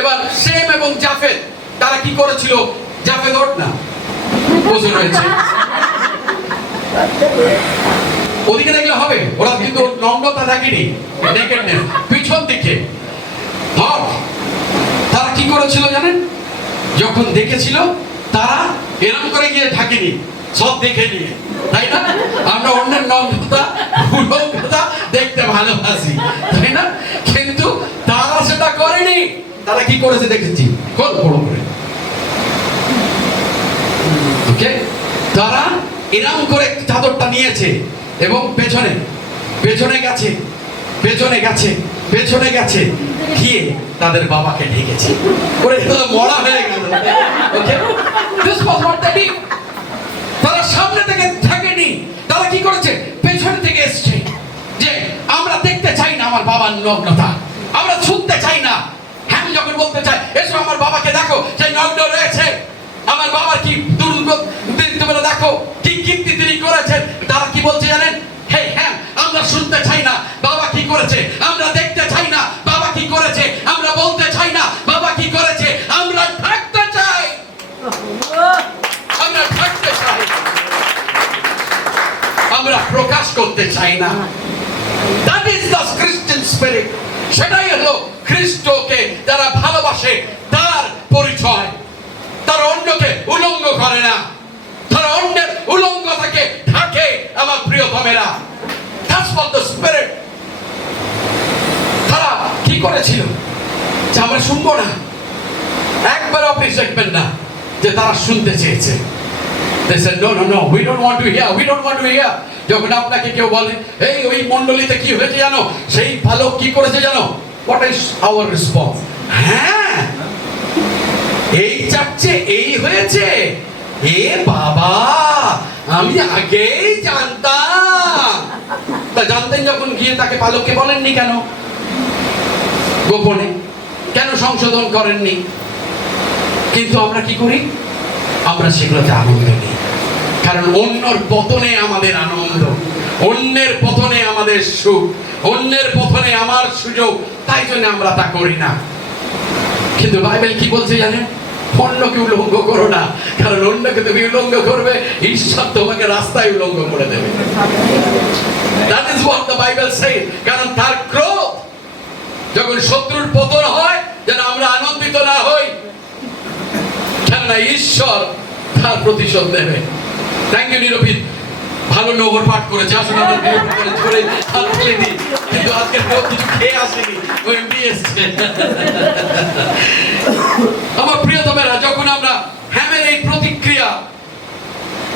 এবার শেম এবং জাফেদ তারা কি করেছিল? জাফেদ ওঠ না, বসে রয়েছে। ওদিকে দেখলে হবে, ওরা কিন্তু নগ্নতা দেখেনি, নেকেডনেস পিছন দিকে। তারা কি করেছিল জানেন? যখন দেখেছিল তারা এরকম করে গিয়ে ঢাকেনি, সব দেখে নিয়ে, তাই না? আমরা অন্যের নগ্নতা উলঙ্গতা দেখতে ভালোবাসি, তাই না? কিন্তু তারা সেটা করেনি। তারা কি করেছে দেখেছি, বড় করে। ওকে, তারা এরকম করে চাদরটা নিয়েছে এবং পেছনে পেছনে গেছে, পেছনে গেছে, পেছনে গেছে, গিয়ে তাদের বাবাকে ঢেকেছে। ওরে তো মরা হয়ে গেল। Okay, this was what they did. তারা সামনে থেকে থাকেনি, তারা কি করেছে? পেছন থেকে এসেছে, যে আমরা দেখতে চাই না আমার বাবার নগ্নতা, আমরা শুনতে চাই না। হ্যাঁ, যখন বলতে চাই এসো আমার বাবাকে দেখো, সেই নগ্ন রয়েছে, আমার বাবার কি তোমরা দেখো কি কীর্তি তিনি করেছেন। তারা কি বলছে জানেন? হ্যাঁ, আমরা শুনতে চাই না বাবা কি করেছে, আমরা দেখতে চাই না বাবা কি করেছে, আমরা বলতে চাই না বাবা কি করেছে, আমরা থাকতে চাই, আমরা থাকতে চাই, আমরা প্রকাশ করতে চাই না। That is the Christian spirit. সেটাই হলো খ্রিস্টকে যারা ভালোবাসে তার পরিচয়। তারা অন্যকে উলঙ্গ করে না, তারা অন্যের উলঙ্গতাকে ঢাকে। আমার প্রিয়তমেরা, that's what the spirit. তারা কি করেছিল? যে আমরা শুনবো না। একবার আপনি দেখবেন না যে তারা শুনতে চেয়েছে। They said, no, we don't want to hear, we don't want to hear. যখন আপনাকে কেউ বলে এই ওই মণ্ডলীতে কি হয়েছে জানো, সেই ভালো কি করেছে জানো, what is our response? হ্যাঁ, এই চাচ্ছে, এই হয়েছে, এ বাবা আমি আগেই জানতাম। তা জানতেন যখন, গিয়ে তাকে পালককে বলেননি কেন? গোপনে কেন সংশোধন করেননি? কিন্তু আমরা কি করি? আমরা সেগুলোতে আনন্দ নিই, কারণ অন্যর পতনে আমাদের আনন্দ, অন্যের পতনে আমাদের সুখ, অন্যের পতনে আমার সুযোগ, তাই জন্য আমরা তা করি না। কিন্তু বাইবেল কি বলছে জানেন? অন্যকে উলঙ্গ করো না, কারণ অন্যকে তুমি উলঙ্গ করবে, ঈশ্বর তোমাকে রাস্তায় উলঙ্গ করে দেবে। That is what the Bible says. কারণ তার ক্রোধ যখন শত্রুর পতন হয়, যেন আমরা আনন্দিত না হই, কেননা ঈশ্বর তার প্রতিশোধ নেবে। থ্যাংক ইউ নিরবিত, ভালো নগর পাঠ করেছে। আসলে আমরা ঝরে হাত ফেলে দিই, কিন্তু আজকে কিছু খেয়ে আসেনি, ওই এমনি এসছে। আমার প্রিয়তমেরা, যখন আমরা হ্যামের এই প্রতিক্রিয়া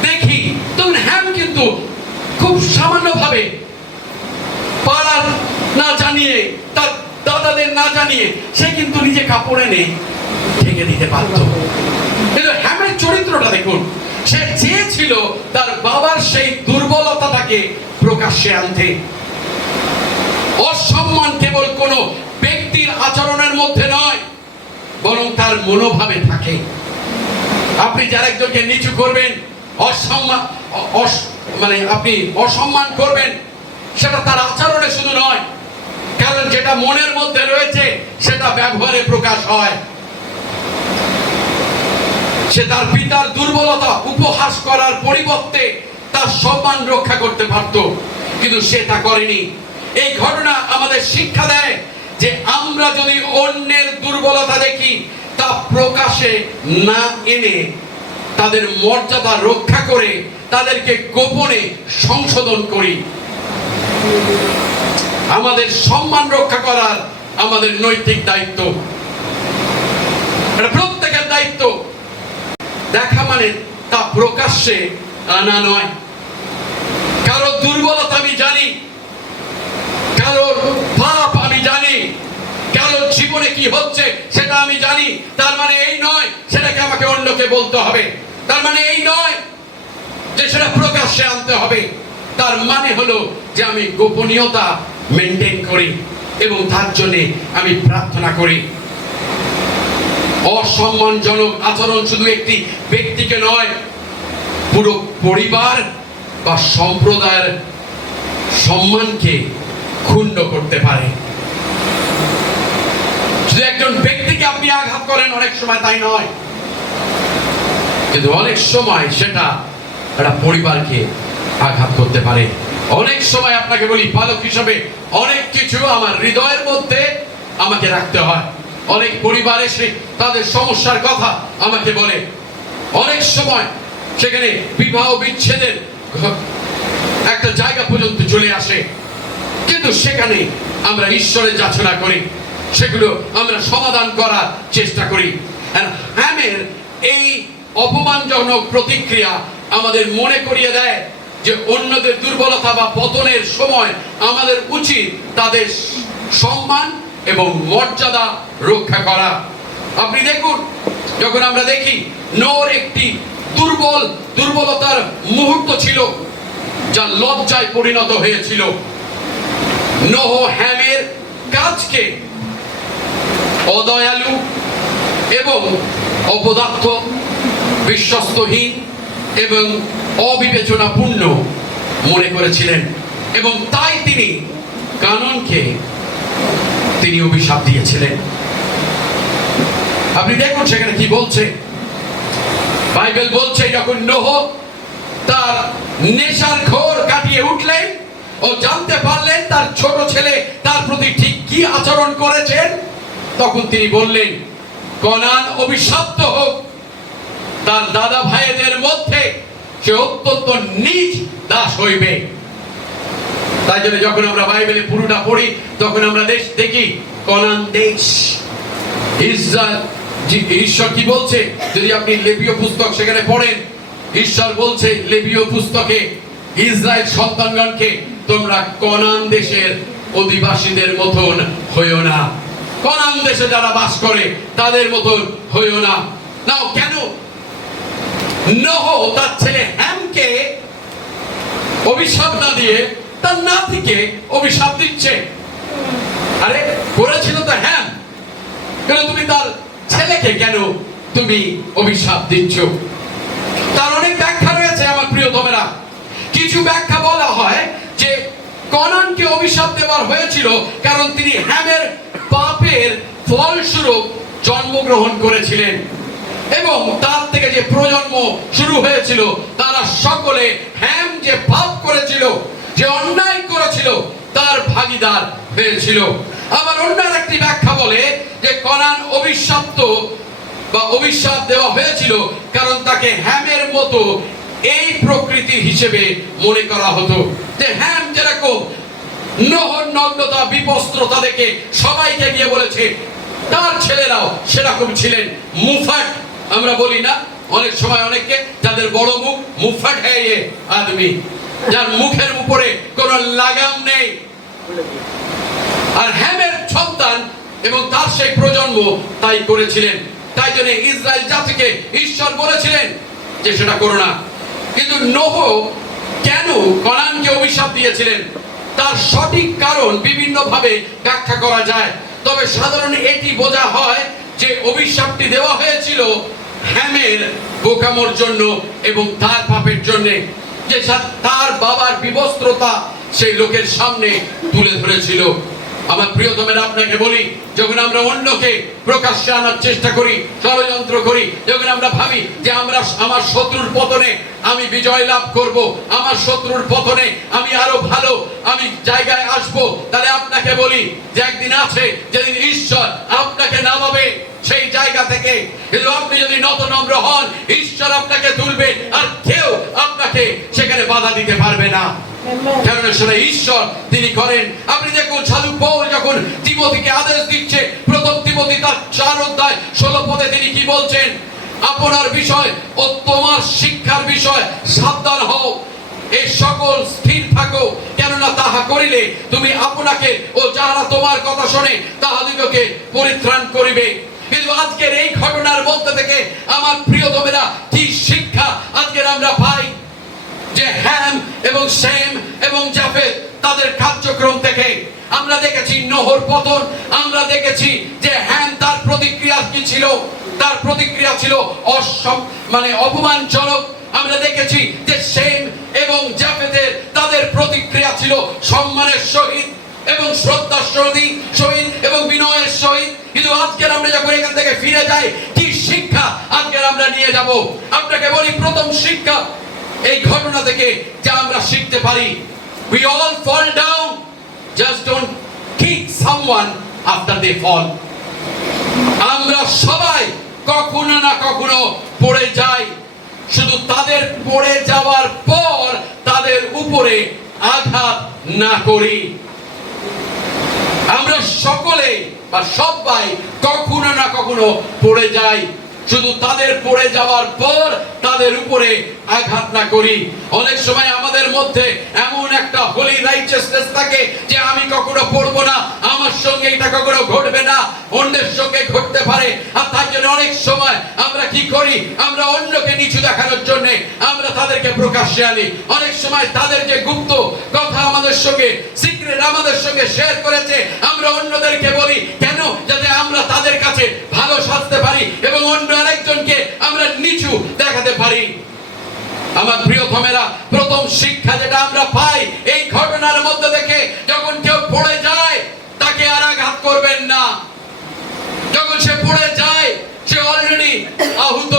দেখি, তখন হ্যাম কিন্তু খুব সামান্য ভাবে, পাড়ার না জানিয়ে, তার দাদাদের না জানিয়ে, সে কিন্তু নিজে কাপড় এনে ঢেকে দিতে পারত। কিন্তু হ্যামের চরিত্রটা দেখুন, সে চেয়েছিল তার বাবার সেই দুর্বলতাটাকে প্রকাশ্যে আনতে। অসম্মান কেবল কোনো ব্যক্তির আচরণের মধ্যে নয়, বরং তার মনোভাবে থাকে। আপনি যার একজনকে নিচু করবেন, অসম্মান মানে আপনি অসম্মান করবেন, সেটা তার আচরণে শুধু নয়, কারণ যেটা মনের মধ্যে রয়েছে সেটা ব্যবহারে প্রকাশ হয়। সে তার পিতার দুর্বলতা উপহাস করার পরিবর্তে তার সম্মান রক্ষা করতে পারত, কিন্তু সে তা করেনি। এই ঘটনা আমাদের শিক্ষা দেয় যে আমরা যদি অন্যের দুর্বলতা দেখি, তা প্রকাশে না এনে তাদের মর্যাদা রক্ষা করে তাদেরকে গোপনে সংশোধন করি। আমাদের সম্মান রক্ষা করার আমাদের নৈতিক দায়িত্ব, এটা প্রত্যেকের দায়িত্ব। দেখা মানে তা প্রকাশ্যে আনা নয়। কারো দুর্বলতা আমি জানি, কারোর পাপ আমি জানি, কারোর জীবনে কি হচ্ছে সেটা আমি জানি, তার মানে এই নয় সেটাকে আমাকে অন্যকে বলতে হবে, তার মানে এই নয় যে সেটা প্রকাশ্যে আনতে হবে। তার মানে হলো যে আমি গোপনীয়তা মেনটেন করি এবং তার জন্য আমি প্রার্থনা করি। অসম্মানজনক আচরণ শুধু একটি ব্যক্তিকে নয়, পুরো পরিবার বা সম্প্রদায়ের সম্মানকে ক্ষুণ্ণ করতে পারে। শুধু একজন ব্যক্তিকে আপনি আঘাত করেন, অনেক সময় তাই নয়, কিন্তু অনেক সময় সেটা একটা পরিবারকে আঘাত করতে পারে। অনেক সময় আপনাকে বলি, পালক হিসাবে অনেক কিছু আমার হৃদয়ের মধ্যে আমাকে রাখতে হয়। অনেক পরিবার এসে তাদের সমস্যার কথা আমাকে বলে, অনেক সময় সেখানে বিবাহ বিচ্ছেদের একটা জায়গা পর্যন্ত চলে আসে, কিন্তু সেখানে আমরা ঈশ্বরের যাচনা করি, সেগুলো আমরা সমাধান করার চেষ্টা করি। হ্যামের এই অপমানজনক প্রতিক্রিয়া আমাদের মনে করিয়ে দেয় যে অন্যদের দুর্বলতা বা পতনের সময় আমাদের উচিত তাদের সম্মান এবং মর্যাদা রক্ষা করা। আপনি দেখুন, যখন আমরা দেখি নোর একটি দুর্বলতার মুহূর্ত ছিল যা লজ্জায় পরিণত হয়েছিল। নোহ হ্যামের কাজকে অদয়ালু এবং অপদার্থ, বিশ্বস্তহীন এবং অবিবেচনাপূর্ণ মনে করেছিলেন, এবং তাই তিনি কাননকে অভিশাপ দিয়েছিলেন। আপনি দেখুন সেখানে কি বলছে, বাইবেল বলছে যখন নোহ তার নেশার ঘোর কাটিয়ে উঠলেন ও জানতে পারলেন তার ছোট ছেলে তার প্রতি ঠিক কি আচরণ করেছেন, তখন তিনি বললেন, কনান অভিশপ্ত হোক, তার দাদা ভাইদের মধ্যে সে অত্যন্ত নীচ দাস হইবে। তাই জন্য যখন আমরা বাইবেলে পুরোটা পড়ি তখন আমরা দেখি কনান দেশ, ইসরায়েল। ঈশ্বর কি বলছে, যদি আপনি লেবীয় পুস্তক সেখানে পড়েন, ঈশ্বর বলছে লেবীয় পুস্তকে, ইসরায়েল সন্তানগণকে তোমরা কনান দেশের অধিবাসীদের মতন হইও না, কনান দেশে যারা বাস করে তাদের মতন হইও না। নাও কেন নোহ তার ছেলে হ্যামকে অভিশাপ না দিয়ে তার নাতিকে অভিশাপ দিচ্ছে? আরে করেছিল তো হ্যাম, কেন তুমি তার ছেলেকে কেন তুমি অভিশাপ দিচ্ছ? তার অনেক ব্যাখ্যা রয়েছে আমার প্রিয়তমেরা। কিছু ব্যাখ্যা বলা হয় যে কনানকে অভিশাপ দেওয়ার হয়েছিল কারণ তিনি হ্যামের পাপের ফলস্বরূপ জন্মগ্রহণ করেছিলেন, এবং তার থেকে যে প্রজন্ম শুরু হয়েছিল তারা সকলে হ্যাম যে পাপ করেছিল, যে অন্যায় করেছিল, তার ভাগীদার হয়েছিল। আবার অন্য একটি ব্যাখ্যা বলে যে কনান অভিশপ্ত বা অভিশাপ দেওয়া হয়েছিল কারণ তাকে হ্যামের মতো এই প্রকৃতি হিসেবে মনে করা হতো, যে হ্যাম যেরকম নোহর নগ্নতা বিবস্ত্রতা দেখে সবাইকে গিয়ে বলেছে, তার ছেলেরাও সেরকম ছিলেন মুফাট। আমরা বলি না অনেক সময় অনেককে, যাদের বড় মুখ, মুফাট হ্যায় আদমি, যার মুখের উপরে কোনো লাগাম নেই। আর হ্যামের সন্তান এবং তার সেই প্রজন্ম তাই করেছিলেন। তাই জন্য ইসরায়েল জাতিকে ঈশ্বর বলেছিলেন যে সেটা করো না। কিন্তু নোহ কেন কনানকে অভিশাপ দিয়েছিলেন তার সঠিক কারণ বিভিন্ন ভাবে ব্যাখ্যা করা যায়, তবে সাধারণ এটি বোঝা হয় যে অভিশাপটি দেওয়া হয়েছিল হ্যামের বোকামোর জন্য এবং তার পাপের জন্য, যে তার বাবার বিবস্ত্রতা সেই লোকের সামনে তুলে ধরেছিল। আমার প্রিয়তমের আপনাকে বলি, যখন আমরা অন্যকে প্রকাশ্যে আনার চেষ্টা করি, ষড়যন্ত্র করি, যখন আমরা ভাবি যে আমরা আমার শত্রুর পতনে আমি বিজয় লাভ করব, আমার শত্রুর পতনে আমি আরো ভালো আমি জায়গায় আসব, তাহলে আপনাকে বলি যে একদিন আছে যেদিন ঈশ্বর আপনাকে নামাবে সেই জায়গা থেকে। কিন্তু আপনি যদি নত নম্র হন, ঈশ্বর আপনাকে তুলবে, আর কেউ আপনাকে সেখানে বাধা দিতে পারবে না, কারণ সেটা ঈশ্বর তিনি করেন। আপনি দেখুন সাধু পৌল যখন তিমোথীকে আদেশ দিচ্ছে, প্রথম তিমোথী তার 4:16 তিনি কি বলছেন, আপনার বিষয় ও তোমার শিক্ষার বিষয় সাবধান হও, এই সকল স্থির থাকো, কেননা তাহা করিলে তুমি আপনাকে ও যারা তোমার কথা শোনে তাহাদিগকে পরিত্রাণ করিবে। কিন্তু আজকের এই ঘটনার মধ্যে থেকে আমার প্রিয়তমেরা কি শিক্ষা আজকের আমরা পাই, যে হ্যাম এবং সেম এবং জাফেত তাদের কার্যক্রম থেকে আমরা দেখেছি নোহর পতন, আমরা দেখেছি যে হ্যাম তার প্রতিক্রিয়া কি ছিল, তার প্রতিক্রিয়া ছিল অপমানজনক। আমরা দেখেছি যে সেম এবং জাফেতের তাদের প্রতিক্রিয়া ছিল সম্মানের সহিত। এবং শ্রদ্ধার সহিত এবং বিনয়ের সহিত। কিন্তু আজকের আমরা যখন এখান থেকে ফিরে যাই, কি শিক্ষা আজকের আমরা নিয়ে যাব? আপনাকে বলি, প্রথম শিক্ষা এই ঘটনা থেকে যা আমরা শিখতে পারি, we all fall down, just don't kick someone after they fall. আমরা সবাই কখনো না কখনো পড়ে যাই, শুধু তাদের পড়ে যাওয়ার পর তাদের উপরে আঘাত না করি। আমরা সকলে বা সবাই কখনো না কখনো পড়ে যাই, শুধু তাদের পড়ে যাওয়ার পর তাদের উপরে আঘাত না করি। অনেক সময় আমাদের মধ্যে এমন একটা হোলি রাইচিয়াসনেস থাকে যে আমি কখনো পড়বো না, আমার সঙ্গে এটা কখনো ঘটবে না, অন্যের সঙ্গে ঘটতে পারে। আর তার জন্য অনেক সময় আমরা কি করি, আমরা অন্যকে নিচু দেখানোর জন্য আমরা তাদেরকে প্রকাশ্যে আনি। অনেক সময় তাদের যে গুপ্ত কথা আমাদের সঙ্গে, সিক্রেট আমাদের সঙ্গে শেয়ার করেছে, আমরা অন্যদেরকে বলি কেন? যাতে আমরা তাদের কাছে ভালো সাজতে পারি এবং অন্য আরেকজনকে আমরা নিচু দেখাতে পারি। আমার প্রিয়তমেরা, প্রথম শিক্ষা যেটা আমরা পাই এই ঘটনার মধ্যে থেকে, যখন কেউ পড়ে যায় তাকে আর আঘাত করবেন না। যখন সে পড়ে যায় সে অলরেডি আহত।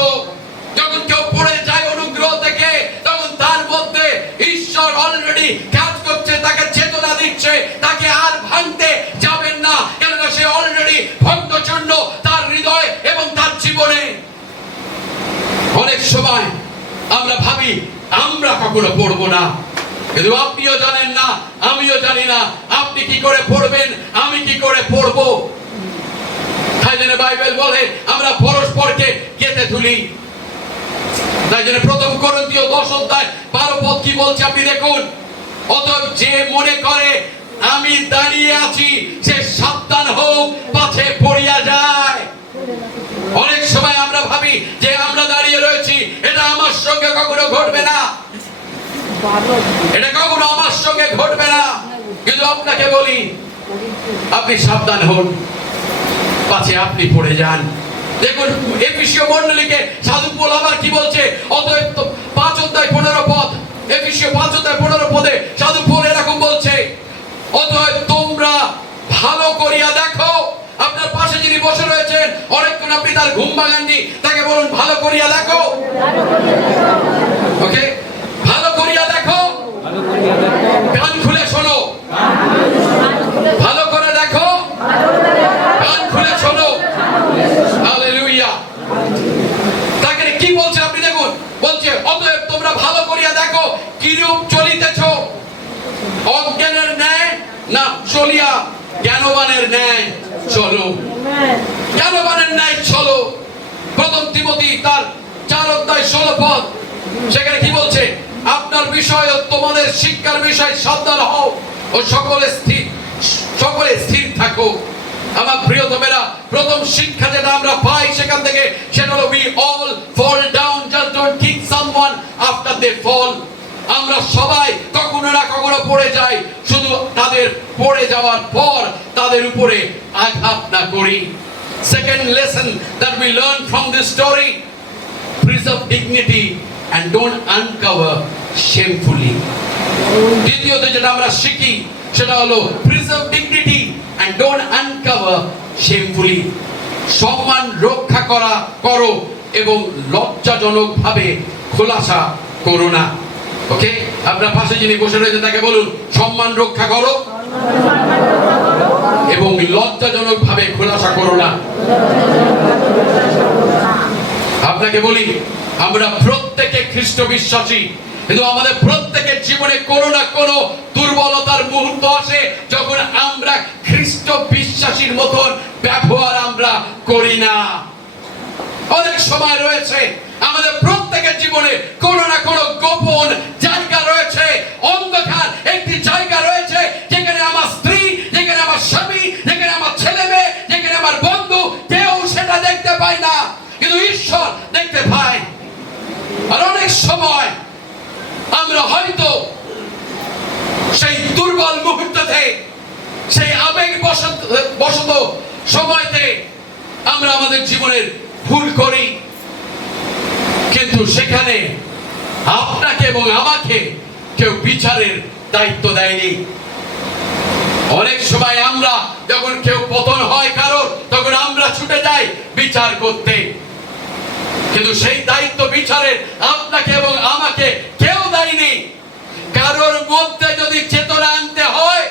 যখন কেউ পড়ে যায় অনুগ্রহ থেকে, তখন তার মধ্যে ঈশ্বর অলরেডি কাজ করছে, তাকে চেতনা দিচ্ছে, তাকে আর ভাঙতে যাবেন না, কেননা সে অলরেডি ভগ্নচূর্ণ তার হৃদয় এবং তার জীবনে। অনেক সময় আমরা ভাবি আমরা কখনো পড়বো না, কিন্তু আপনিও জানেন না, আমিও জানি না আপনি কি করে পড়বেন, আমি কি করে পড়বো। তাই জন্য বাইবেল বলে আমরা পরস্পরকে কেটে তুলি। তাই জন্য প্রথম করন্থীয় 10:12 কি বলছে আপনি দেখুন, অতএব যে মনে করে আমি দাঁড়িয়ে আছি সে সাবধান হোক, পাছে পড়িয়া যায়। অনেক সময় আমরা ভাবি যে আমরা দাঁড়িয়ে রয়েছি, এটা আমার সঙ্গে কখনো ঘটবে না, এটা কখনো আমার সঙ্গে ঘটবে না। কিন্তু আপনাকে বলি, আপনি সাবধান হন, পাছে আপনি পড়ে যান। দেখুন এফেসীয় মণ্ডলীকে সাধু পৌল আবার কি বলছে, অতএব 5:15 এফেসীয় 5:15 সাধু পৌল এরকম বলছে, অতএব তোমরা ভালো করিয়া দেখো। আপনার পাশে যিনি বসে রয়েছেন, অনেকক্ষণ আপনি তার ঘুম ভাঙাননি, তাকে বলুন ভালো করিয়া দেখো। ওকে, ভালো করিয়া দেখো, কান খুলে শোনো, ভালো করে দেখো, কান খুলে শোনো। হালেলুয়া। তাকে কি বলছে আপনি দেখুন, বলছে অতএব তোমরা ভালো করিয়া দেখো কিরূপ চলিতেছ, অজ্ঞানের ন্যায় না চলিয়া জ্ঞানবানের ন্যায় চলো। জ্ঞানবানের ন্যায় চলো। প্রথম তিমোথী তার 4:16 সেখানে কি বলছে, আপনার বিষয় ও তোমাদের শিক্ষার বিষয় সাবধান হও ও সকলে স্থির থাকো। আমার প্রিয়তমেরা, প্রথম শিক্ষা যেটা আমরা পাই সেখান থেকে, সেটা হলো we all fall down, just don't kick someone after they fall. আমরা সবাই কখনো না কখনো পড়ে যাই, শুধু তাদের পড়ে যাওয়ার পর তাদের উপরে আঘাত না করি। Second lesson that we learn from this story, preserve dignity and don't uncover shamefully. দ্বিতীয়ত যেটা আমরা শিখি সেটা হলো preserve dignity and don't uncover shamefully. সম্মান রক্ষা করো এবং লজ্জাজনক ভাবে খোলাসা করো না। ওকে, আপনার পাশে যিনি বসে রয়েছে তাকে বলুন সম্মান রক্ষা করো এবং লজ্জাজনক ভাবে খোলাসা করো না। আপনাকে বলি, আমরা প্রত্যেকে খ্রিস্ট বিশ্বাসী, কিন্তু আমাদের প্রত্যেকের জীবনে কোনো না কোনো দুর্বলতার মুহূর্ত আসে যখন আমরা খ্রিস্ট বিশ্বাসীর মতন ব্যবহার আমরা করি না। অনেক সময় রয়েছে আমাদের প্রত্যেকের জীবনে কোনো না কোনো গোপন জায়গা রয়েছে, অন্ধকার একটি জায়গা রয়েছে, যেখানে আমার স্ত্রী, যেখানে আমার স্বামী, যেখানে আমার ছেলে মেয়ে, যেখানে আমার বন্ধু, কেউ সেটা দেখতে পায় না, কিন্তু ঈশ্বর দেখতে পায়। আর অনেক সময় আমরা হয়তো সেই দুর্বল মুহূর্ততে, সেই আবেগ বশত সময়তে আমরা আমাদের জীবনের ভুল করি, কিন্তু সেখানে আপনাকে এবং আমাকে কেউ বিচারের দায়িত্ব দেয়নি। অনেক সময় আমরা যখন কেউ পতন হয় কারো, তখন আমরা ছুটে যাই বিচার করতে, কিন্তু সেই দায়িত্ব বিচারের আপনাকে এবং আমাকে কেউ দেয়নি। কারোর মধ্যে যদি চেতনা আনতে হয়,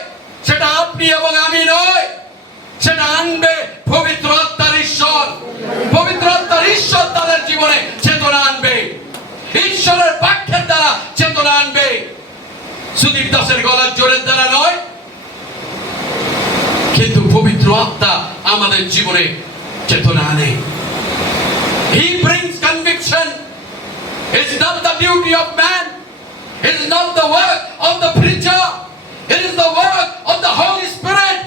সেটা আপনি এবং আমি নয়, সেটা আনবে পবিত্র আত্মার ঈশ্বর। পবিত্র আত্মার ঈশ্বর তাদের জীবনে চেতনা আনবে, ঈশ্বরের বাক্যের দ্বারা চেতনা আনবে, সুদীপ দাসের গলার জোরের দ্বারা নয়। কিন্তু পবিত্র আত্মা আমাদের জীবনে চেতনা আনে। He brings conviction. It's not the duty of man. It is not the work of the preacher. It is the work of the Holy Spirit.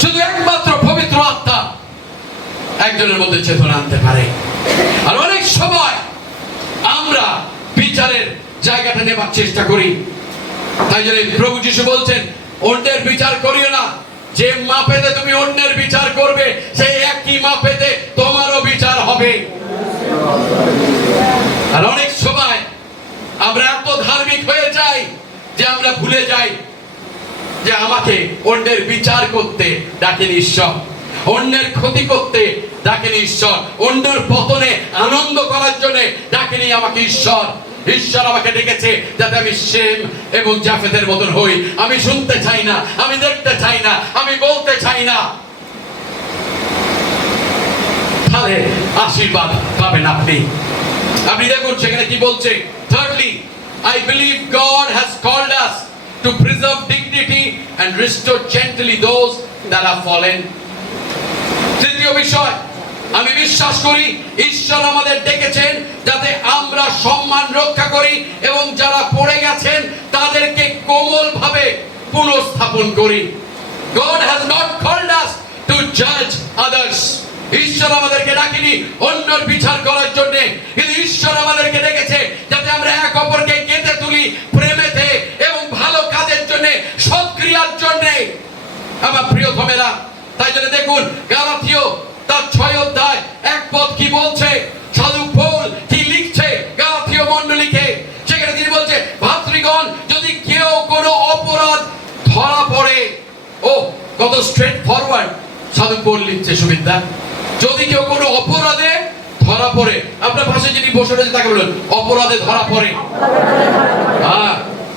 শুধু একমাত্র পবিত্র আত্মা একজনের মধ্যে চেতনা আনতে পারে। আর অনেক সময় আমরা বিচারের জায়গাটা নেবার চেষ্টা করি। তাই জন্য প্রভু যিশু বলছেন, অন্যের বিচার করিও না, যে মাপেতে তুমি অন্যের বিচার করবে, সেই একই মাপেতে তোমারও বিচার হবে। আর অনেক সময় আমরা এত ধার্মিক হয়ে যাই যে আমরা ভুলে যাই যে আমাকে অন্যের বিচার করতে ডাকেন ঈশ্বর, অন্যের ক্ষতি করতে ডাকেন ঈশ্বর, অন্যের পতনে আনন্দ করার জন্য ডাকেনি আমাকে ঈশ্বর। ঈশ্বর আমাকে ডেকেছে যাতে আমি শেম এবং জাফেতের মতন হই। আমি শুনতে চাই না, আমি দেখতে চাই না, আমি বলতে চাই না। তাহলে আশীর্বাদ পাবেন আপনি। আপনি দেখুন সেখানে কি বলছে। Thirdly, I believe God has called us to preserve dignity and restore gently those that are fallen. তৃতীয় বিষয়, আমি বিশ্বাস করি ঈশ্বর আমাদের ডেকেছেন যাতে আমরা সম্মান রক্ষা করি এবং যারা পড়ে গেছেন তাদেরকে কোমলভাবে পুনঃস্থাপন করি। God has not called us to judge others. ঈশ্বর আমাদেরকে ডাকেনি অন্যর বিচার করার জন্য, কিন্তু ঈশ্বর আমাদেরকে ডেকেছে যাতে আমরা এক অপরকে গেঁথে তুলি প্রেমেতে এবং ভালো কাজের জন্য, সৎক্রিয়ার জন্য। আমার প্রিয়তমেরা, তাই জন্য দেখুন গালাতীয় তার 6 অধ্যায় 1 পদ কি বলছে, সাধু পৌল কি লিখছে গালাতীয় মণ্ডলীকে। সেখানে তিনি বলছে, ভাতৃগণ, যদি কেউ কোনো অপরাধ ধরা পড়ে, ও কত স্ট্রেট ফরওয়ার্ড সাধু পৌল লিখছে সুবিধা। যদি কেউ কোনো অপরাধে ধরা পড়ে, আপনার পাশে যিনি বসে রয়েছে তাকে বলুন অপরাধে ধরা পড়ে। হ্যাঁ,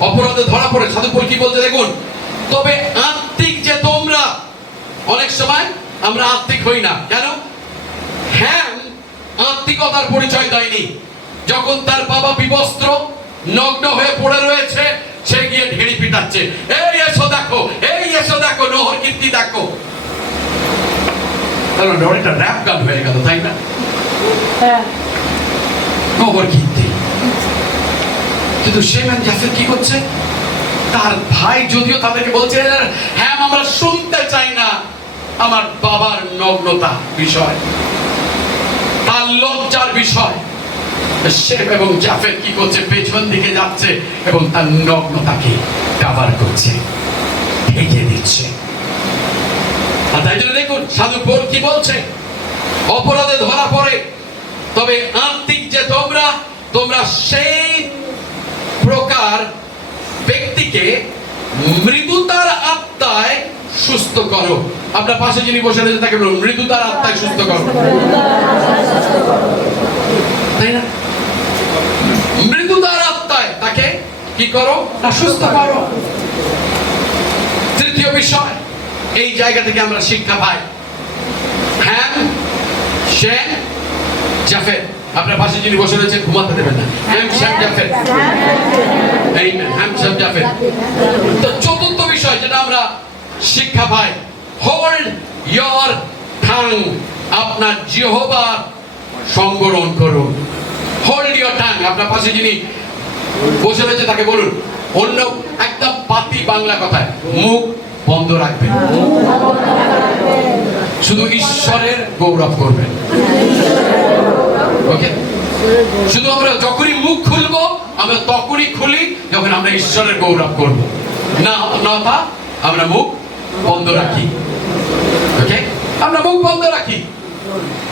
অপরাধে ধরা পড়ে। সাধু পৌল কি বলছে দেখুন, তবে আত্মিক যে তোমরা, অনেক সময় আমরা আত্মিক হই না কেন? হ্যাঁ, আত্মিকতার পরিচয় দেয়নি। যখন তার বাবা বিবস্ত্র নগ্ন হয়ে পড়ে রয়েছে, সে গিয়ে ঢেড়ি পিটাচ্ছে, এই এসো দেখো, এই এসো দেখো, নহর কীর্তি দেখো। কারণ একটা র‍্যাপ গান হয়ে গেল, তাই না? নহর কীর্তি। কিন্তু শেম জাফের কি করছে? তার ভাই যদিও তাদেরকে বলছে, হ্যাঁ আমরা শুনতে চাই না আমার বাবার নগ্নতা বিষয়, তার লজ্জার বিষয়। শেম এবং জাফের কি করছে? পেছন দিকে যাচ্ছে এবং তার নগ্নতাকে কভার করছে, ঢেকে দিচ্ছে। আর তাই জন্য দেখুন সাধু পৌল কি বলছে, অপরাধে ধরা পড়ে, তবে আত্মিক যে তোমরা, তোমরা সেই প্রকার ব্যক্তিকে মৃদুতার আত্মায় সুস্থ করো। আপনার পাশে যিনি বসে রয়েছে তাকে বলুন মৃদুতার আত্মায় সুস্থ করো। তাই না? মৃদুতার আত্মায় তাকে কি করো? না, সুস্থ করো। তৃতীয় বিষয়, এই জায়গা থেকে আমরা শিক্ষা পাই। হ্যাম, শেম, জাফেত। আপনার পাশে যিনি বসে রয়েছেন ঘুমাতে দেবেন না। হ্যাম, শেম, জাফেত। হ্যাম, শেম, জাফেত। তো চতুর্থ বিষয় যেটা আমরা শিক্ষা পাই, হোল্ড ইয়োর টাং। আপনার জিহ্বা সংবরণ করুন। Hold your tongue. আপনার পাশে যিনি বসে রয়েছে তাকে বলুন অন্য একদম পাতি বাংলা কথায়, মুখ বন্ধ রাখবেন, শুধু ঈশ্বরের গৌরব করবেন। ওকে? শুধু আমরা যখনই মুখ খুলবো, আমরা তখনই খুলি যখন আমরা ঈশ্বরের গৌরব করব। না না, আমরা মুখ বন্ধ রাখি। ওকে? আমরা মুখ বন্ধ রাখি।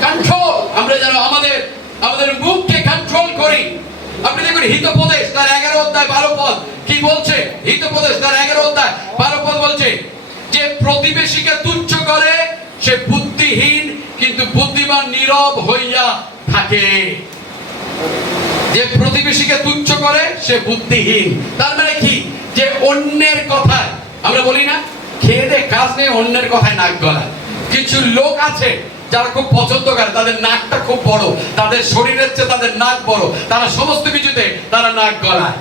কন্ট্রোল, আমরা যেন আমাদের মুখকে কন্ট্রোল করি। আপনি দেখুন হিতোপদেশ তার 11 অধ্যায় 12 পদ কি বলছে। হিতোপদেশ তার 11 অধ্যায় 12 পদ বলছে যে প্রতিবেশীকে তুচ্ছ করে সে বুদ্ধিহীন, কিন্তু বুদ্ধিমান নীরব হইয়া থাকে। যে প্রতিবেশীকে তুচ্ছ করে সে বুদ্ধিহীন। তার মানে কি, যে অন্যের কথায়, আমরা বলি না খেয়ে দে কাজ নেই অন্যের কথায় নাক গলায়। কিছু লোক আছে যারা খুব পছন্দ করে, তাদের নাকটা খুব বড়, তাদের শরীরের চেয়ে তাদের নাক বড়, তারা সমস্ত কিছুতে তারা নাক গলায়।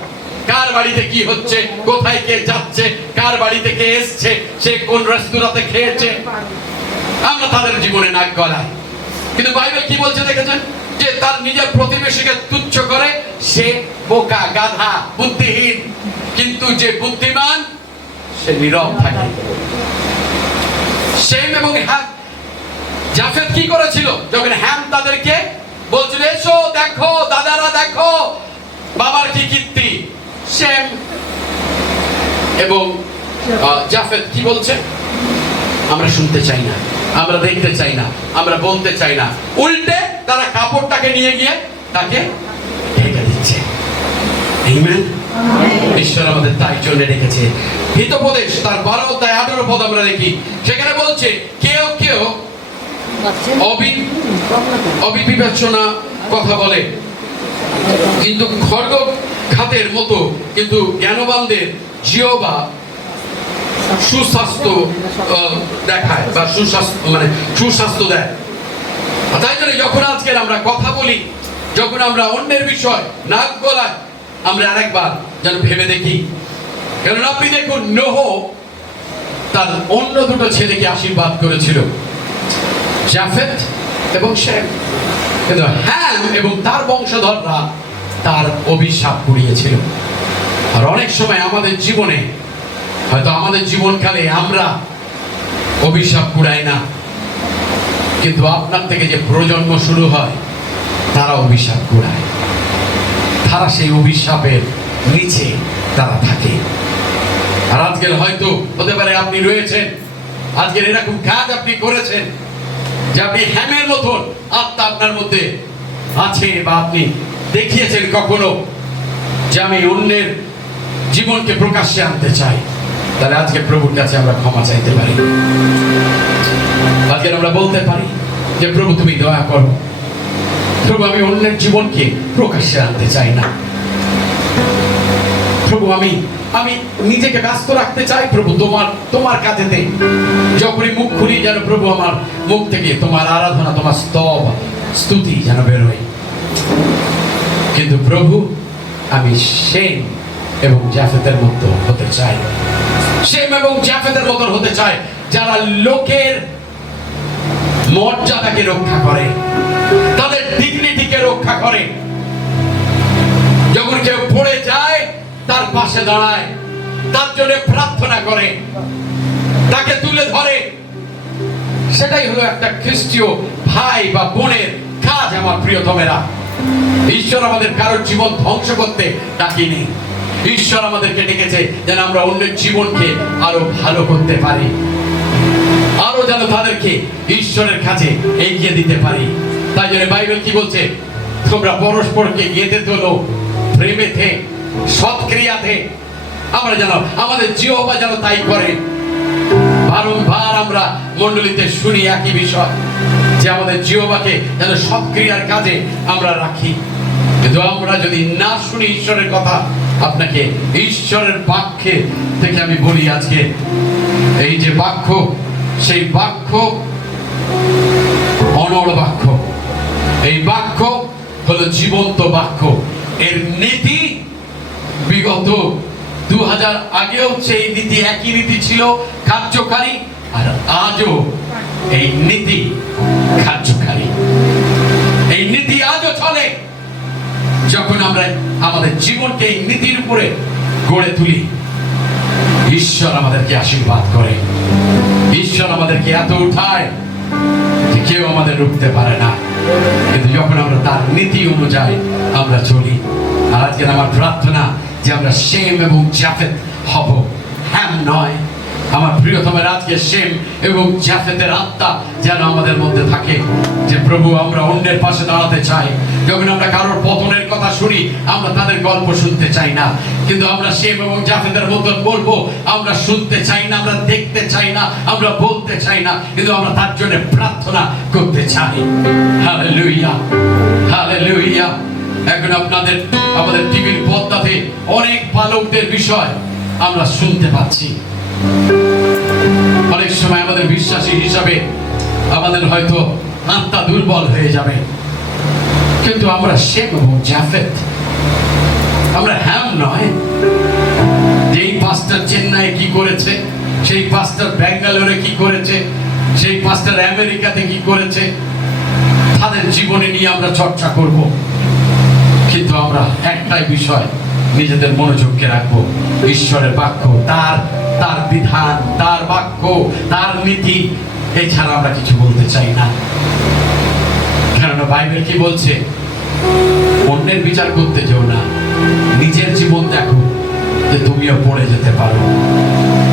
কার বাড়িতে কি হচ্ছে, কোথায় কে যাচ্ছে, কার বাড়িতে কে এসছে, সে কোন রেস্তোরাঁতে খেয়েছে, আমরা তাদের জীবনে নাক গলাই। কিন্তু বাইবেল কি বলছে দেখেছেন, যে তার নিজের প্রতিবেশীকে তুচ্ছ করে সে বোকা, গাধা, বুদ্ধিহীন, কিন্তু যে বুদ্ধিমান সে নীরব থাকে। শেম এবং হ্যাম, জাফেত কি করেছিল যখন হ্যাম তাদেরকে বলছিল এসো দেখো দাদারা দেখো বাবার কি কীর্তি, শেম এবং জাফেত কি বলছে, আমরা শুনতে চাই না, আমরা দেখতে চাই না, আমরা বলতে চাই না। উল্টে তারা কাপড়টাকে নিয়ে গিয়ে তাকে ঢেকে দিচ্ছে। আমেন। ঈশ্বর আমাদের তাই জন্য রেখেছে। হিতোপদেশ তার 12 অধ্যায় 18 পদ আমরা দেখি, সেখানে বলছে কেউ কেউ অবিবেচনা কথা বলে, কিন্তু খড়গঘাতের মতো, কিন্তু জ্ঞানবানদের জিহ্বা সুস্বাস্থ্য দেখায় বা সুস্বাস্থ্য দেয়। তাই জন্য যখন আজকের আমরা কথা বলি, যখন আমরা অন্যের বিষয় নাক গলাই, আমরা আরেকবার যেন ভেবে দেখি। কারণ আপনি দেখুন নোহ তার অন্য দুটো ছেলেকে আশীর্বাদ করেছিল, জাফেত এবং শেম, কিন্তু হ্যাম এবং তার বংশধররা তার অভিশাপ কুড়িয়েছিল। আর অনেক সময় আমাদের জীবনে, হয়তো আমাদের জীবনকালে আমরা অভিশাপ কুড়াই না, কিন্তু আপনার থেকে যে প্রজন্ম শুরু হয় তারা অভিশাপ কুড়ায়, তারা সেই অভিশাপের নিচে তারা থাকে। আর আজকের হয়তো হতে পারে আপনি রয়েছেন, আজকের এরকম কাজ আপনি করেছেন যে আপনি হ্যামের মতন আত্মা আপনার মধ্যে আছে, বা আপনি দেখিয়েছেন কখনো যে আমি অন্যের জীবনকে প্রকাশ্যে আনতে চাই। তাহলে আজকে প্রভুর কাছে আমরা ক্ষমা চাইতে পারি। আজকে আমরা বলতে পারি যে প্রভু তুমি দয়া করো, প্রভু আমি অন্যের জীবনকে প্রকাশ্যে আনতে চাই না, প্রভু আমি নিজেকে ব্যস্ত রাখতে চাই প্রভু তোমার কাজেতে। যখনই মুখ খুলি যেন প্রভু আমার মুখ থেকে তোমার আরাধনা, তোমার স্তব স্তুতি যেন বেরোয়। কিন্তু প্রভু আমি শেম এবং জাফেতের মতো হতে চাই, শেম এবং জাফেতের মতো হতে চাই, যারা লোকের মর্যাদাকে রক্ষা করে, তাদের ডিগনিটিকে রক্ষা করে। যখন কেউ পড়ে যায় তার পাশে দাঁড়ায়, তার জন্য প্রার্থনা করে, তাকে তুলে ধরে। সেটাই হলো একটা খ্রিস্টীয় ভাই বা বোনের কাজ। আমার প্রিয়তমেরা, ঈশ্বর আমাদের কারোর জীবন ধ্বংস করতে ডাকিনি, ঈশ্বর আমাদেরকে ডেকেছে যেন আমরা অন্যের জীবনকে আরো ভালো করতে পারি, আরো যেন তাদেরকে ঈশ্বরের কাছে এগিয়ে দিতে পারি। তাই জন্য বাইবেল কি বলছে, তোমরা পরস্পরকে গেঁথে তোলো প্রেমেতে, সৎক্রিয়াতে। আমরা যেন আমাদের জিহ্বা যেন তাই করে। বারংবার আমরা মণ্ডলীতে শুনি একই বিষয়, যে আমাদের জিহ্বাকে যেন সৎক্রিয়ার কাজে আমরা রাখি। কিন্তু আমরা যদি না শুনি ঈশ্বরের কথা, আপনাকে ঈশ্বরের বাক্যে থেকে আমি বলি আজকে, এই যে বাক্য, সেই বাক্য অনড় বাক্য, এই বাক্য হলো জীবন্ত বাক্য। এর নীতি বিগত 2000 আগেও সেই নীতি, একই নীতি ছিল কার্যকারী, আর আজও এই নীতি কার্যকারী। এই নীতি আজও চলে। যখন আমরা আমাদের জীবনকে এই নীতির উপরে গড়ে তুলি, ঈশ্বর আমাদেরকে আশীর্বাদ করে, ঈশ্বর আমাদেরকে এত উঠায় যে কেউ আমাদের রুখতে পারে না। কিন্তু যখন আমরা তার নীতি অনুযায়ী আমরা চলি, আর আজকে আমার প্রার্থনা যে আমরা শেম এবং জাফেত হব, হ্যাম নয়। আমার প্রিয়তমের আজকে শেম এবং জাফেতের আত্মা যেন আমাদের মধ্যে থাকে, যে প্রভু আমরা অন্যের পাশে দাঁড়াতে চাই। যখন আমরা কারোর পতনের কথা শুনি আমরা তাদের গল্প শুনতে চাই না, কিন্তু আমরা শেম এবং জাফেতের মতন বলবো, আমরা শুনতে চাই না, আমরা দেখতে চাই না, আমরা বলতে চাই না, কিন্তু আমরা তার জন্য প্রার্থনা করতে চাই। Hallelujah, hallelujah. এখন আমাদের টিভির পর্দাতে অনেক বালকদের বিষয় আমরা শুনতে পাচ্ছি। অনেক সময় আমাদের বিশ্বাসী হিসাবে আমাদের হয়তো আত্মা দুর্বল হয়ে যাবে, কিন্তু আমরা শেম এবং জাফেত, আমরা হ্যাম নয়। যেই পাস্টার চেন্নাই কি করেছে, সেই পাস্টার ব্যাঙ্গালোরে কি করেছে, সেই পাস্টার আমেরিকাতে কি করেছে, তাদের জীবনে নিয়ে আমরা চর্চা করব, কিন্তু আমরা একটাই বিষয় নিজেদের মনোযোগকে রাখবো, ঈশ্বরের বাক্য, তার বিধান, তার বাক্য, তার নীতি, এছাড়া আমরা কিছু বলতে চাই না। কেননা বাইবেল কি বলছে? অন্যের বিচার করতে যেও না, নিজের জীবন দেখো যে তুমিও পড়ে যেতে পারো।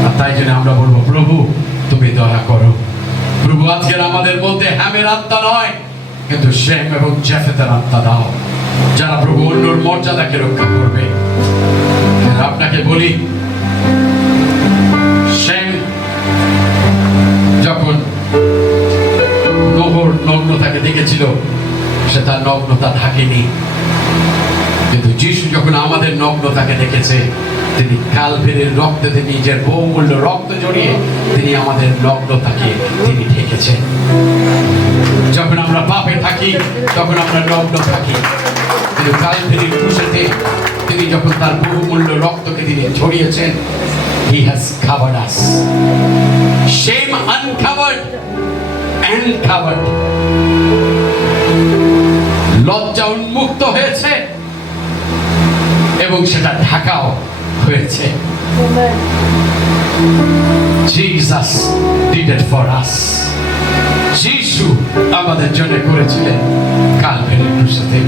আর তাই জন্য আমরা বলবো, প্রভু তুমি দয়া করো। প্রভু আজকের আমাদের মধ্যে হ্যামের আত্মা নয়, কিন্তু শেম এবং জাফেতের আত্মা দাও, যারা প্রভু অন্যর মর্যাদাকে রক্ষা করবে। আপনাকে বলি, শেম যখন নোহর নগ্নতাকে দেখেছিল, সে তার নগ্নতা ঢাকেনি, কিন্তু যিশু যখন আমাদের নগ্নতাকে দেখেছে, তিনি কালভেরির রক্তে নিজের বহুমূল্য রক্ত জড়িয়ে তিনি আমাদের নগ্নতাকে তিনি ঢেকেছেন। যখন আমরা পাপে থাকি তখন আমরা নগ্ন থাকি, কিন্তু কালভেরির ক্রুশেতে তিনি যখন তার বহুমূল্য রক্তকে তিনি ছড়িয়েছেন, he has covered us. Shame uncovered and covered. লজ্জা উন্মুক্ত হয়েছে এবং সেটা ঢাকাও হয়েছে। Jesus did it for us. যিশু আমাদের জন্য করেছিলেন কালভেরির ক্রুশেতে।